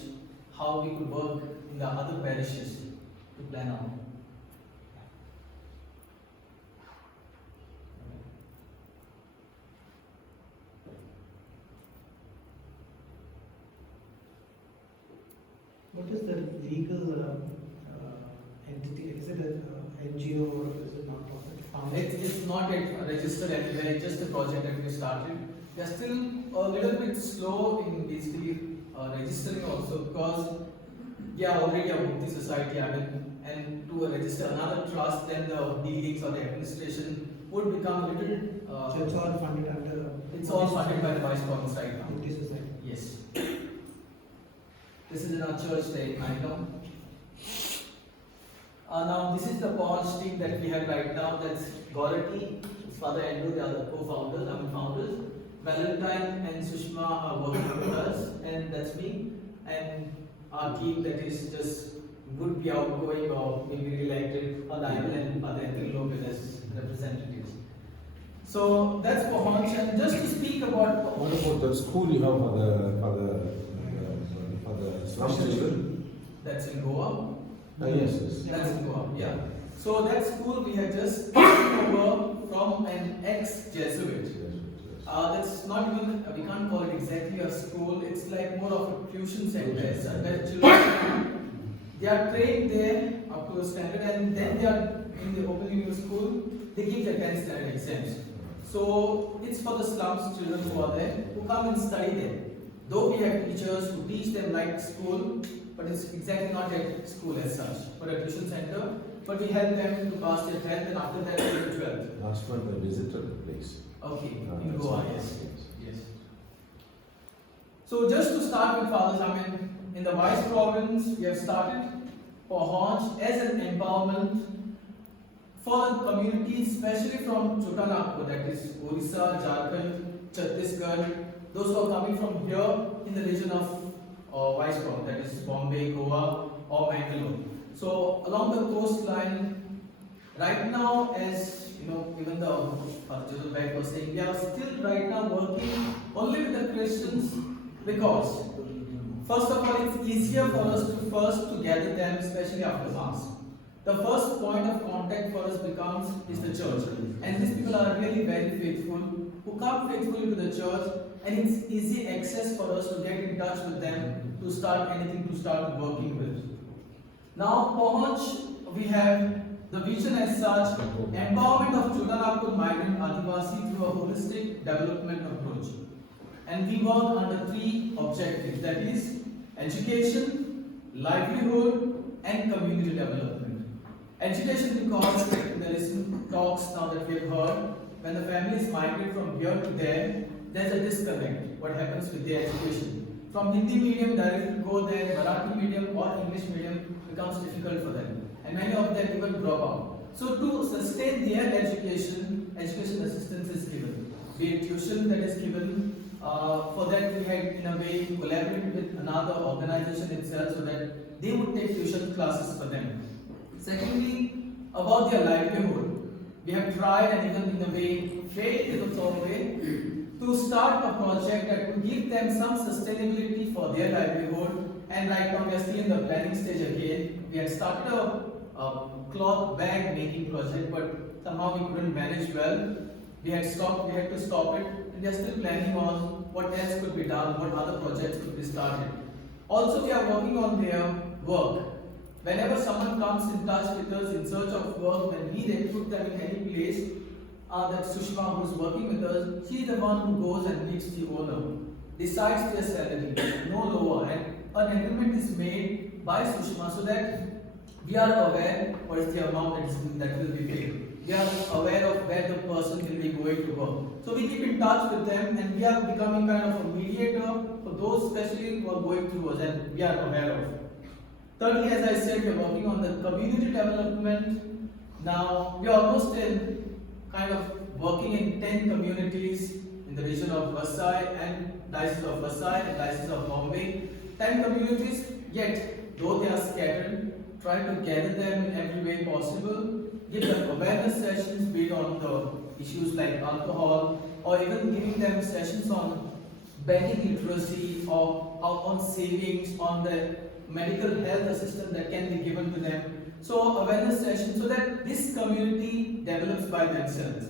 how we could work in the other parishes to plan out. What is the legal entity? Is it an NGO or is it not profit? It's not yet registered anywhere, it's just a project that we started. We are still a little bit slow in basically registering also because we are already a Mukti society, and to register another trust, then the dealings or the administration would become a little. So it's all funded under. It's all funded by the Vice Province right now. Mukti society. Yes. This is in our church there in Naigaon. Now this is the Pons team that we have right now. That's Gaurati, Father Andrew, the other co-founders, founders. Valentine and Sushma are working with us, and that's me. And our team that is just would be outgoing or maybe re-elected, Adayal and Father Andrew Lopez as representatives. So that's Pons. And just to speak about What about the school you have for the slum children? that's in Goa. Yes. That's in Goa, yeah. So that school we had just taken over from an ex-Jesuit. That's not even, we can't call it exactly a school, it's like more of a tuition center. Where children, they are trained there up to a standard, and then they are in the Open Union School, they give their 10th standard exams. So it's for the slums children who are there, who come and study there. Though we have teachers who teach them like school, but it's exactly not a school as such, but a tuition center. But we help them to pass their 10th and after that their 12th. Last month I visited the place. Okay, Ah, in that's Goa, nice. yes. So just to start with fathers, in the Vice Province, we have started Pahonch as an empowerment for the communities, especially from Chotanagpur, that is Orissa, Jharkhand, Chhattisgarh, those who are coming from here in the region of Vice Province, that is Bombay, Goa, or Bangalore. So along the coastline, right now, as you know, even the Joseph Beck was saying, we are still right now working only with the Christians because, first of all, it's easier for us to gather them, especially after Mass. The first point of contact for us is the church, and these people are really very faithful, who come faithfully to the church, and it's easy access for us to get in touch with them to start anything to start working with. Now, Pahonch, we have the vision as such, empowerment of Chotanagpur migrant Adivasi through a holistic development approach. And we work under three objectives, that is education, livelihood, and community development. Education because there is talks now that we have heard, when the families migrate from here to there, there's a disconnect. What happens with their education? From Hindi medium directly go there, Marathi medium or English medium becomes difficult for them, and many of them even drop out. So to sustain their education assistance is given. Be it tuition that is given. For that we had in a way collaborated with another organization itself so that they would take tuition classes for them. Secondly, about their livelihood, we have tried and even in a way failed in its own way to start a project that would give them some sustainability for their livelihood. And right now we are still in the planning stage again. We had started a cloth bag making project, but somehow we couldn't manage well. We had to stop it, and we are still planning on what else could be done, what other projects could be started. Also, we are working on their work. Whenever someone comes in touch with us in search of work, when we recruit them in any place, that Sushma, who's working with us, she's the one who goes and meets the owner, decides their salary, no lower, and an agreement is made by Sushma so that we are aware what is the amount that will be paid. We are aware of where the person will be going to work. So we keep in touch with them, and we are becoming kind of a mediator for those especially who are going through us, and we are aware of. Thirdly, as I said, we are working on the community development. Now we are almost in kind of working in 10 communities in the region of Vasai and Diocese of Vasai and Diocese of Bombay. 10 communities, yet though they are scattered, try to gather them in every way possible, give them awareness sessions based on the issues like alcohol, or even giving them sessions on banking literacy or on savings, on the medical health assistance that can be given to them. So awareness sessions so that this community develops by themselves.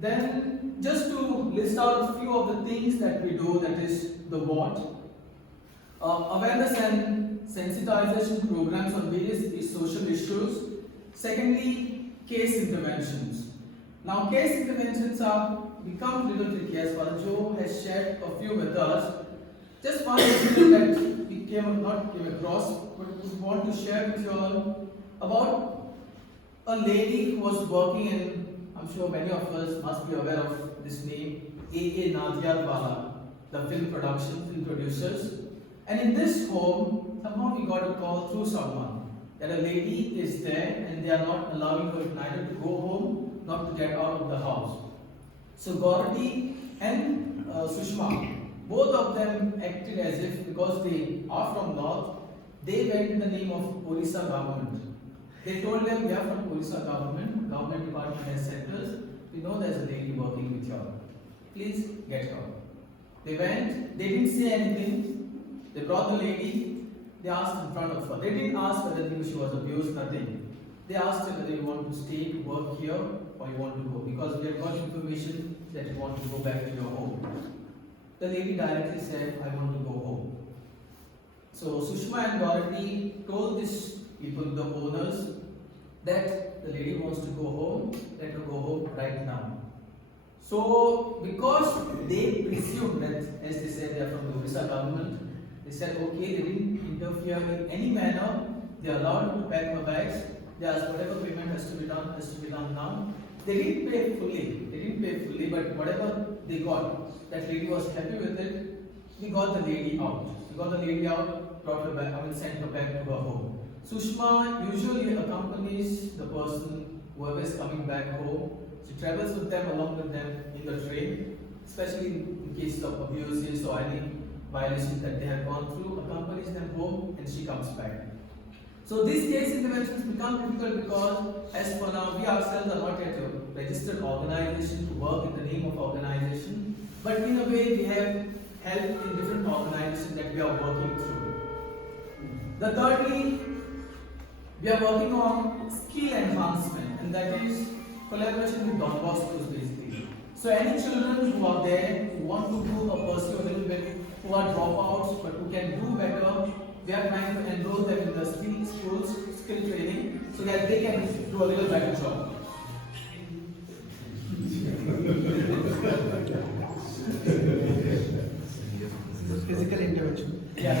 Then just to list out a few of the things that we do, that is the what. Awareness and sensitization programs on various social issues. Secondly, case interventions. Now, case interventions are become a little tricky, as Joe has shared a few with us. Just one incident that we not came across, but we want to share with you all about a lady who was working in, I'm sure many of us must be aware of this name, A.A. Nadiyatwala, the film producers. And in this home, somehow we got a call through someone that a lady is there and they are not allowing her neither to go home, not to get out of the house. So Gaurati and Sushma, both of them acted as if, because they are from north, they went in the name of Orissa government. They told them, we are from Orissa government department has sent us, we know there's a lady working with you. Please get her. They went, they didn't say anything. They brought the lady, they asked in front of her. They didn't ask whether she was abused, nothing. They asked her whether you want to stay, work here, or you want to go, because we have got information that you want to go back to your home. The lady directly said, I want to go home. So Sushma and Gaurati told these people, the owners, that the lady wants to go home, let her go home right now. So because they presumed that, as they said, they are from the Orissa government, they said, okay, they didn't interfere in any manner, they allowed her to pack her bags, they asked whatever payment has to be done now. They didn't pay fully, but whatever they got, that lady was happy with it. We got the lady out. Brought her back, sent her back to her home. Sushma usually accompanies the person, whoever is coming back home. She travels with them, along with them in the train, especially in cases of abuses or any violations that they have gone through, accompanies them home, and she comes back. So these case interventions become difficult because, as for now, we ourselves are not yet a registered organization to work in the name of organization, but in a way we have help in different organizations that we are working through. The thirdly, we are working on skill enhancement, and that is collaboration with Don Bosco basically. So any children who are there, who want to do or pursue a little bit, who are dropouts but who can do better, we are trying to enroll them in the skill training, so that they can do a little better job. Physical intervention. Yeah.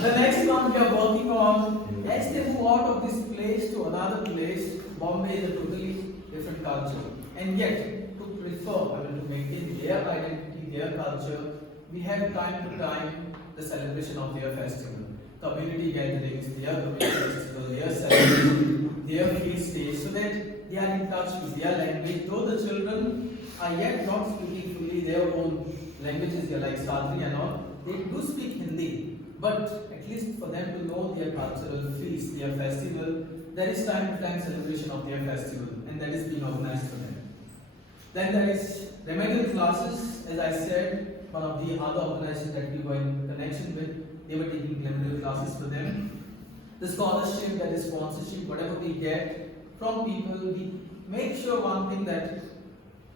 The next one we are working on, as they move out of this place to another place, Bombay is a totally different culture. And yet, to prefer, to maintain their identity, their culture, we have time to time the celebration of their festival. Community gatherings, their community festival, their celebration, their feast days, so that they are in touch with their language. Though the children are yet not speaking fully their own languages, like Sadri and all, they do speak Hindi. But at least for them to know their cultural feast, their festival, there is time to time celebration of their festival, and that is being organized for them. Then there is remedial classes. As I said, one of the other organizations that we were in connection with, they were taking remedial classes for them. The scholarship, that is sponsorship, whatever we get from people, we make sure one thing, that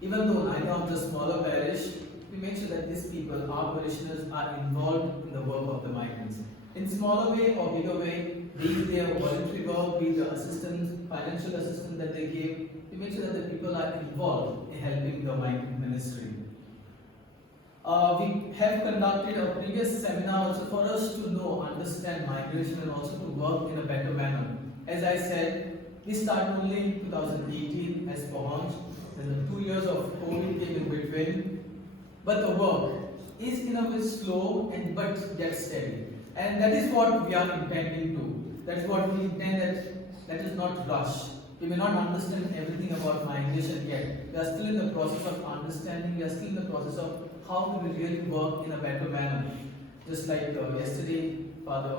even though neither of the smaller parish, we make sure that these people, our parishioners, are involved in the work of the migrants. In smaller way or bigger way, be it their voluntary work, be it the assistance, financial assistance that they give, we make sure that the people are involved in helping the migrant ministry. We have conducted a previous seminar also for us to know, understand migration and also to work in a better manner. As I said, we started only in 2018 as Pahunch. Then 2 years of COVID came in between. But the work is in a way slow and but yet steady. And that is what we are intending to. That's what we intend, that is not rush. We may not understand everything about migration yet. We are still in the process of understanding, we are still in the process of how we will really work in a better manner. Just like yesterday, Father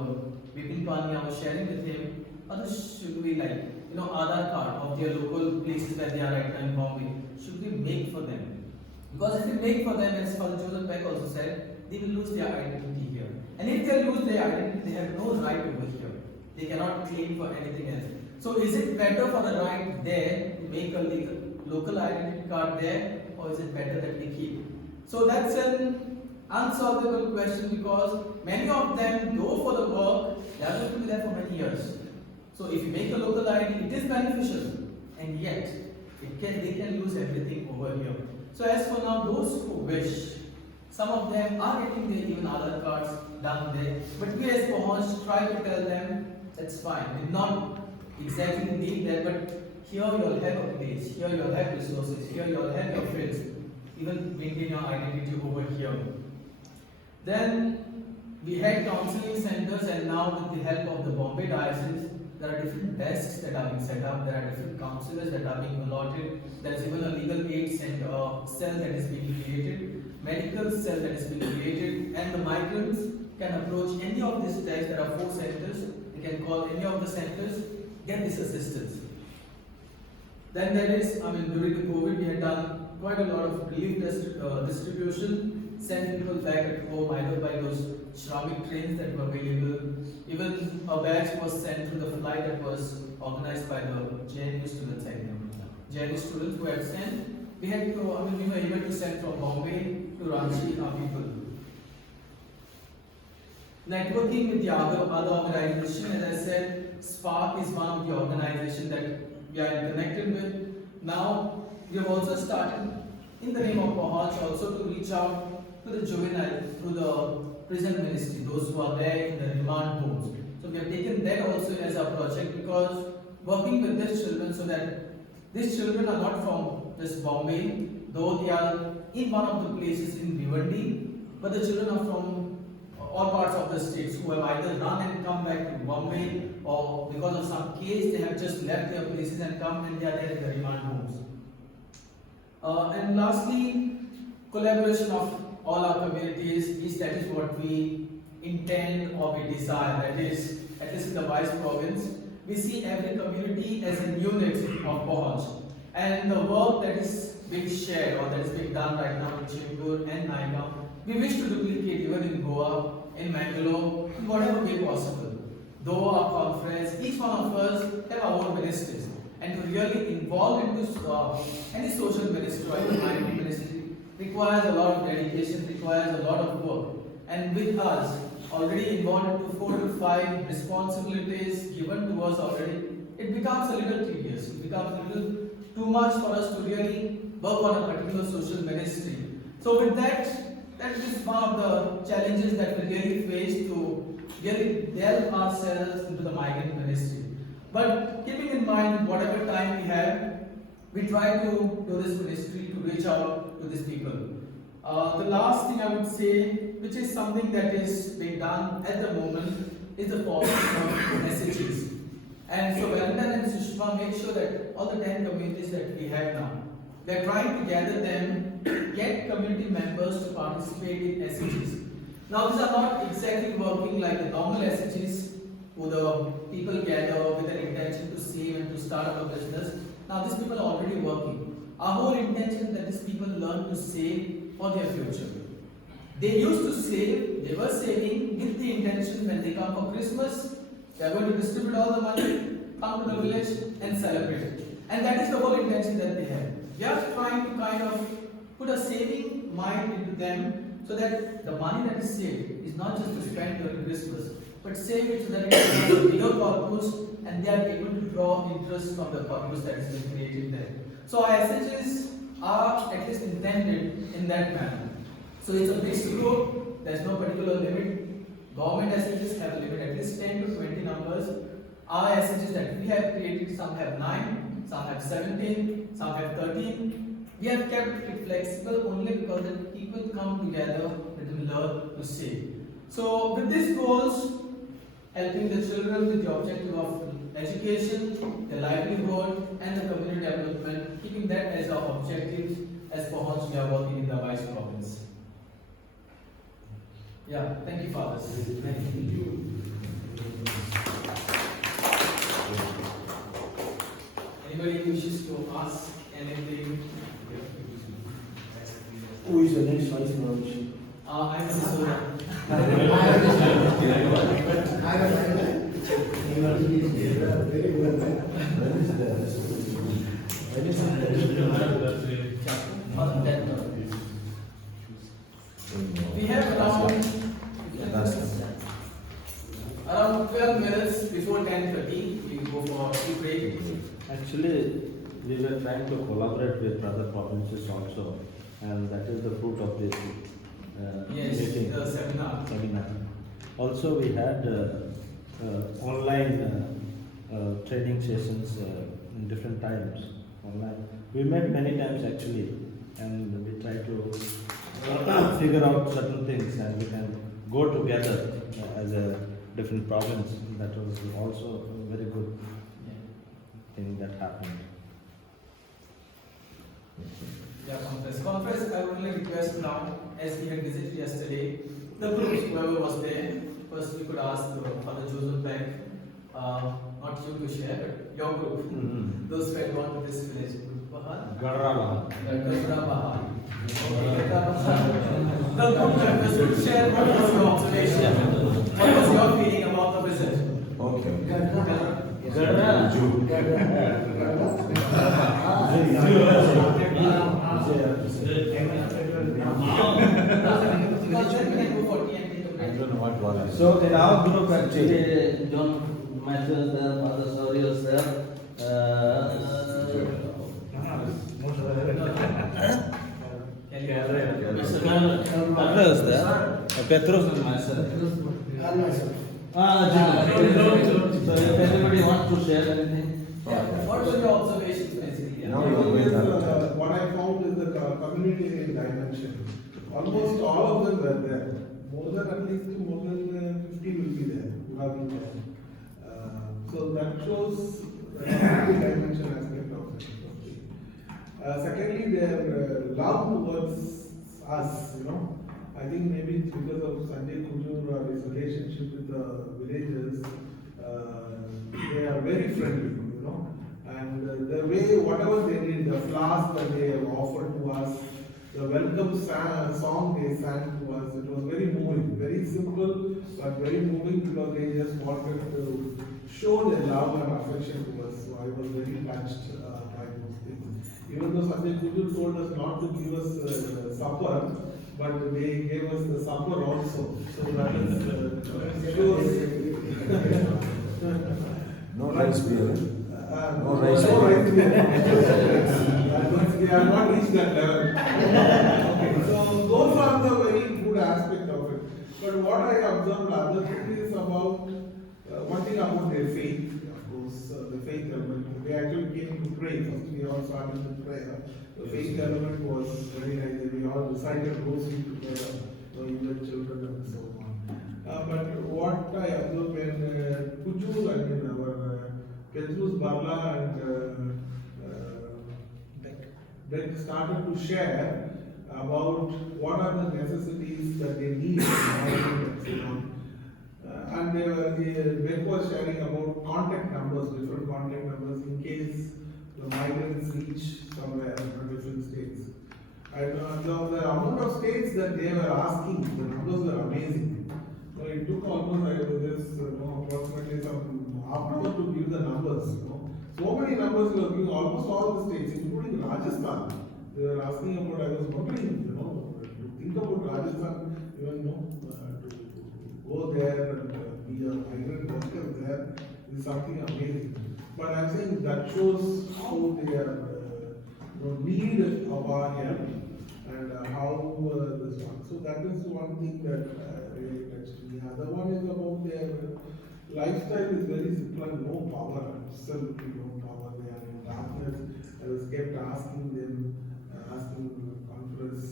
Vipin Pani, I was sharing with him, Father, should we Aadhaar card of their local places where they are right now in Bombay, should we make for them? Because if we make for them, as Father Joseph Beck also said, they will lose their identity here. And if they lose their identity, they have no right over here. They cannot claim for anything else. So is it better for the right there to make a local identity card there, or is it better that we keep? So that's an unsolvable question, because many of them go for the work, they are going to be there for many years. So if you make a local ID, it is beneficial, and yet they can lose everything over here. So as for now, those who wish, some of them are getting their even Aadhaar cards done there, but we as Pahunch try to tell them that's fine. We're not exactly being there, but here you'll have a place, here you'll have resources, here you'll have your friends, even maintain your identity over here. Then we had counseling centers, and now with the help of the Bombay Diocese, there are different desks that are being set up, there are different counselors that are being allotted, there is even a legal aid cell that is being created, medical cell that is being created, and the migrants can approach any of these desks. There are 4 centers, they can call any of the centers, get this assistance. Then there is, during the COVID, we had done quite a lot of relief distribution, send people back at home either by those Shramik trains that were available. Even a batch was sent through the flight that was organized by the JNU students, I think. JNU students who had sent, we had to, we were able to send from Bombay to Ranchi our people. Networking with the other organization, as I said, Spark is one of the organizations that we are connected with. Now, we have also started, in the name of Pahunch, also to reach out to the juvenile, through the prison ministry, those who are there in the remand homes. So we have taken that also as a project, because working with these children, so that these children are not from just Bombay, though they are in one of the places in Bhiwandi, but the children are from all parts of the states who have either run and come back to Bombay, or because of some case they have just left their places and come and they are there in the remand homes. And lastly, collaboration of all our communities, that is what we intend or we desire. That is, at least in the Vice Province, we see every community as a unit of Pahunch. And the work that is being shared or that is being done right now in Chembur and Naigaon, we wish to duplicate even in Goa, in Mangalore, in whatever way possible. Though our conference, each one of us have our own ministries, and to really involve into any social ministry or any minority ministry requires a lot of dedication, requires a lot of work. And with us already involved into 4 to 5 responsibilities given to us already, it becomes a little tedious. It becomes a little too much for us to really work on a particular social ministry. So with that is one of the challenges that we really face, to really delve ourselves into the migrant ministry. But keeping in mind whatever time we have, we try to do this ministry to reach out to these people. The last thing I would say, which is something that is being done at the moment, is the formation of SHGs. And so Valentine and Sushma make sure that all the 10 communities that we have now, they are trying to gather them, get community members to participate in SHGs. Now these are not exactly working like the normal SHGs, who the people gather with an intention to save and to start up a business. Now these people are already working. Our whole intention is that these people learn to save for their future. They used to save, they were saving with the intention when they come for Christmas, they are going to distribute all the money, come to the village and celebrate it. And that is the whole intention that they have. We are trying to kind of put a saving mind into them, so that the money that is saved is not just to spend during Christmas, but save it so that it becomes a bigger corpus and they are able to draw interest from the corpus that has been created there. So our SHs are at least intended in that manner. So it's a mixed group, there's no particular limit. Government SHs have a limit at least 10 to 20 numbers. Our SHs that we have created, some have 9, some have 17, some have 13. We have kept it flexible only because the people come together with the learn to say. So with these goals, helping the children with the objective of education, the livelihood and the community development, keeping that as our objectives as for which we are working in the Vice Province. Yeah, thank you, fathers. Thank you. Anybody wishes to ask anything? Who is the next vice president? I'm Sura. We have around 12 minutes before 10:30. We go for a tea break. Actually, we were trying to collaborate with other provinces also, and that is the fruit of this Yes, meeting. the seminar. Also, we had online training sessions in different times online. We met many times actually, and we try to figure out certain things, and we can go together as a different province. That was also a very good thing that happened. Yeah, conference. Conference, I would only request now, as we had visited yesterday, the groups, whoever was there, first we could ask Father Joseph Beck, not you to share, but your group, those who had gone to this village. Garrala. Gajrabaha. The group members would share what was your observation, what was your feeling about the visit. Because then we can go for tea and take a break. So in our group actually, John Matthews there, Father Saurius there, others there, Petrus and myself. So if anybody wants to share anything. Yeah, what were your observations basically? Yeah. What I found is the community dimension. Almost all of them were there. More than at least more than 50 will be there. Who have been there. So that shows the community dimension aspect of it. Secondly, their love towards us, I think maybe it's because of Sanjay Kujur or his relationship with the villagers, they are very friendly, and the way, whatever they did, the flowers that they have offered to us, the welcome song they sang to us, it was very moving, very simple, but very moving because they just wanted to show their love and affection to us. So I was very touched by those things. Even though Sanjay Kujur told us not to give us supper, but they gave us the supper also. So that is shows. No rice beer. No rice beer. We have not reached that level. Okay, so those are the very good aspect of it. But what I observed, other thing is about one thing about their faith. Of course, the faith element. They actually came to pray. First, we all started with prayer. The faith element was very nice. We all recited rosary together, even children and so on. But what I observed when Kujur, our Petrus Barla and Beck started to share about what are the necessities that they need and Beck was sharing about contact numbers, different contact numbers in case the migrants reach somewhere in different states. And the amount of states that they were asking, the numbers were amazing. So it took almost approximately some half an hour to give the numbers. So many numbers we were giving, almost all the states, including Rajasthan. They were asking about, I was wondering, to think about Rajasthan, even to go there and be a migrant worker there is something amazing. But I'm saying that shows how they are, need of our help and how this one. So that is one thing that really touched me. Other one is about their lifestyle is very simple and no power, absolutely no power. They are in darkness. I was kept asking them, asking conference,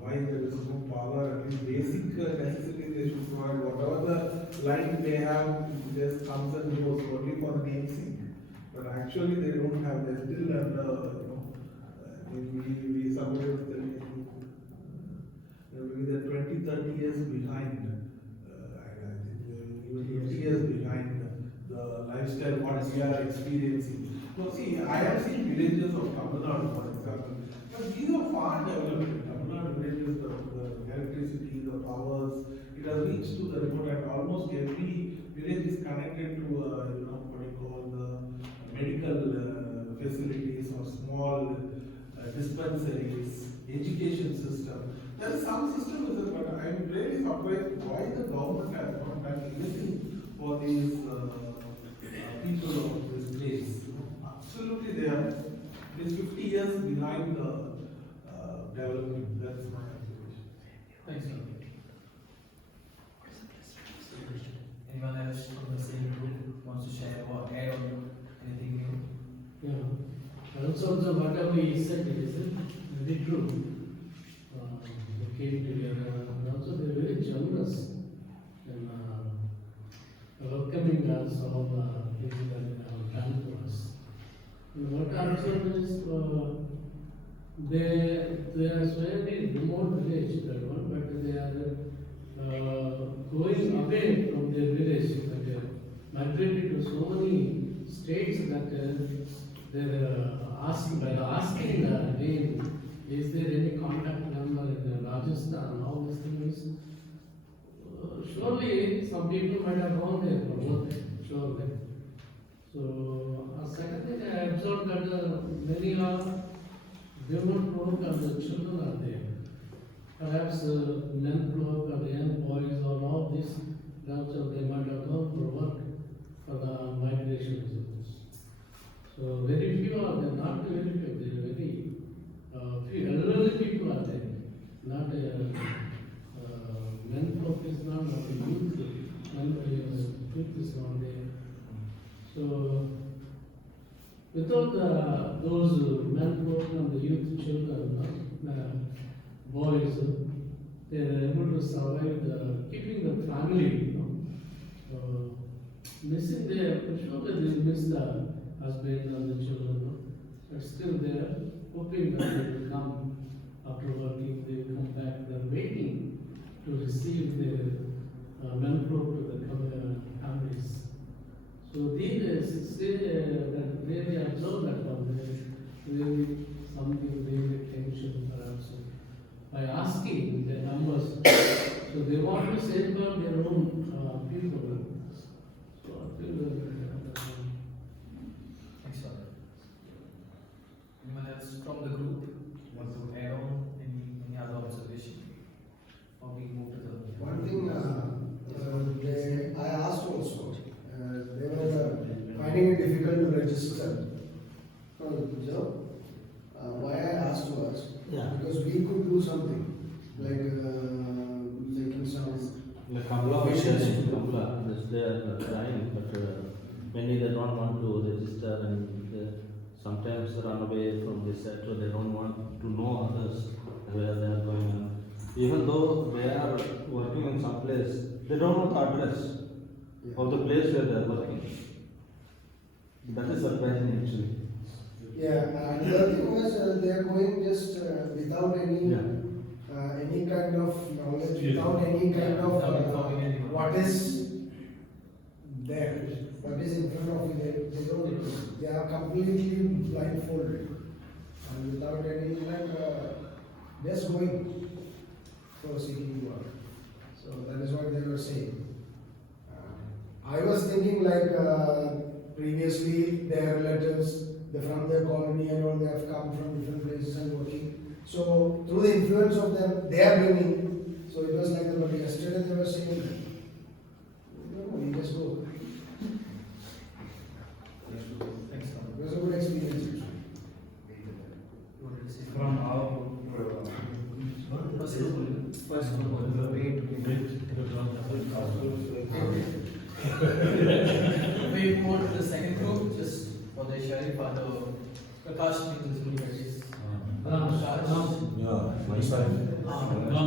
why there is no power. At least basic necessities they should provide. Whatever the light they have, it just comes and goes only for the name's sake. But actually they don't have. They're still under, somebody was telling me, maybe they're 20, 30 years behind. I think even 80 years behind the lifestyle what we are experiencing. So see, I have seen villages of Tamil Nadu, for example, but these are far developed. Tamil Nadu villages, the electricity, the powers, it has reached to the remote, and almost every village is connected to, what you call the medical facilities or small dispensaries, education system. There is some system with it, but I am really surprised why the government has not done anything for these people of this place. Absolutely, they are at least 50 years behind the development. That's my observation. Thanks, sir. Anyone else from the same group wants to share or add on anything new? Yeah. Also, whatever he said, it is very true. They came together, and also they are very generous in welcoming us, all the things that they have done to us. And what I observed is, they are very remote village, that one, but they are going away from their village, but they are migrated to so many states that they're asking, by asking the name, is there any contact number in Rajasthan, all these things? Surely some people might have gone there for work, surely. So, second thing I observed that many are women folk and the children are there. Perhaps men folk or the young boys or all this, also they might have gone for work for the migration business. So very few are there, not very few, there are very few elderly people are there, not men folk is not, not the youth, youth is not there. So without those men folk and the youth children, boys, they are able to survive keeping the family, missing their, surely they miss the husband and the children, but still they are hoping that they will come after working, they will come back, they are waiting to receive their men folk to the families. So these say that really observe that one, really something really tension perhaps by asking the numbers. So they want to safeguard their own people. So I feel that Thanks, sir. Anyone else from the group want to add on any other observation? Or we move to the One thing I asked also, they were finding it difficult to register. So, why I asked was, because we could do something, like making some. The Kamla was sharing, Kamla is there trying, but many they don't want to register and they sometimes run away from this sector. They don't want to know others where they are going on. Even though they are working in some place, they don't know the address of the place where they are working. That is surprising actually. Yeah, and the other thing was they are going just without any any kind of knowledge, without any kind of what is there, what is in front of them. They don't. They are completely blindfolded, and without any just going for seeking work. So that is what they were saying. I was thinking previously their relatives, they from their colony and all, they have come from different places and working. So through the influence of them, they are bringing. So it was like that. But yesterday they were saying We move on to the second group, just for the sharing for the Prakash means is Prakash. Yeah, my side. No.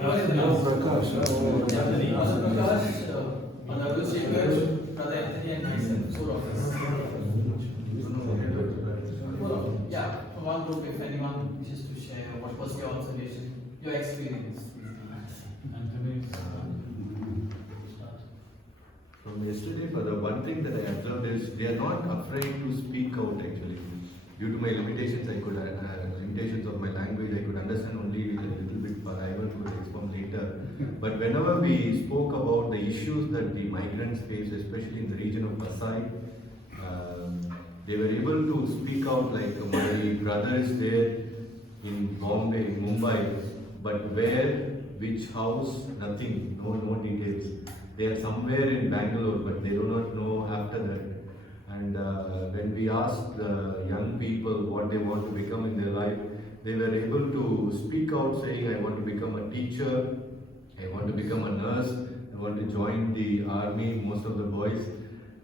You are in the house. Prakash, oh, Yeah, Brother Prakash, Brother Abhishek, Brother Anthony and myself, four of us. Yeah, one group, if anyone wishes to share, what was your observation, your experience? Anthony, From yesterday, for the one thing that I observed is they are not afraid to speak out actually. Due to my limitations, limitations of my language, I could understand only a little bit, but I will explain later. But whenever we spoke about the issues that the migrants face, especially in the region of Pasai, they were able to speak out. Like my brother is there in Bombay, in Mumbai, but where, which house, nothing, no details. They are somewhere in Bangalore, but they do not know after that. And when we asked young people what they want to become in their life, they were able to speak out saying, I want to become a teacher, I want to become a nurse, I want to join the army, most of the boys,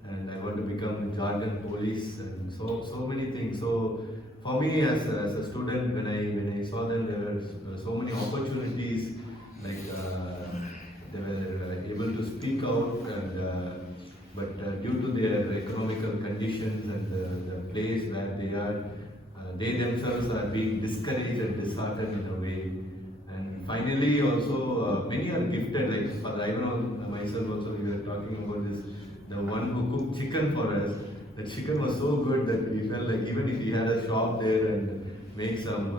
and I want to become Jharkhand police, and so many things. So for me as a student, when I saw them, there were so many opportunities, like they were able to speak out, and but due to their economical conditions and the place where they are, they themselves are being discouraged and disheartened in a way. And finally, also many are gifted. Like for I know myself also, we were talking about this. The one who cooked chicken for us, the chicken was so good that we felt like even if he had a shop there and make some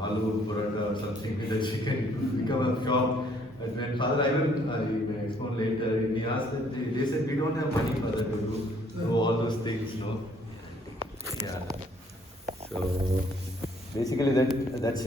aloo paratha or something with the chicken, it would become a shop. And when Father Ivan, I may explain later, he asked that they said we don't have money, Father, to do all those things, no? Yeah. So basically that's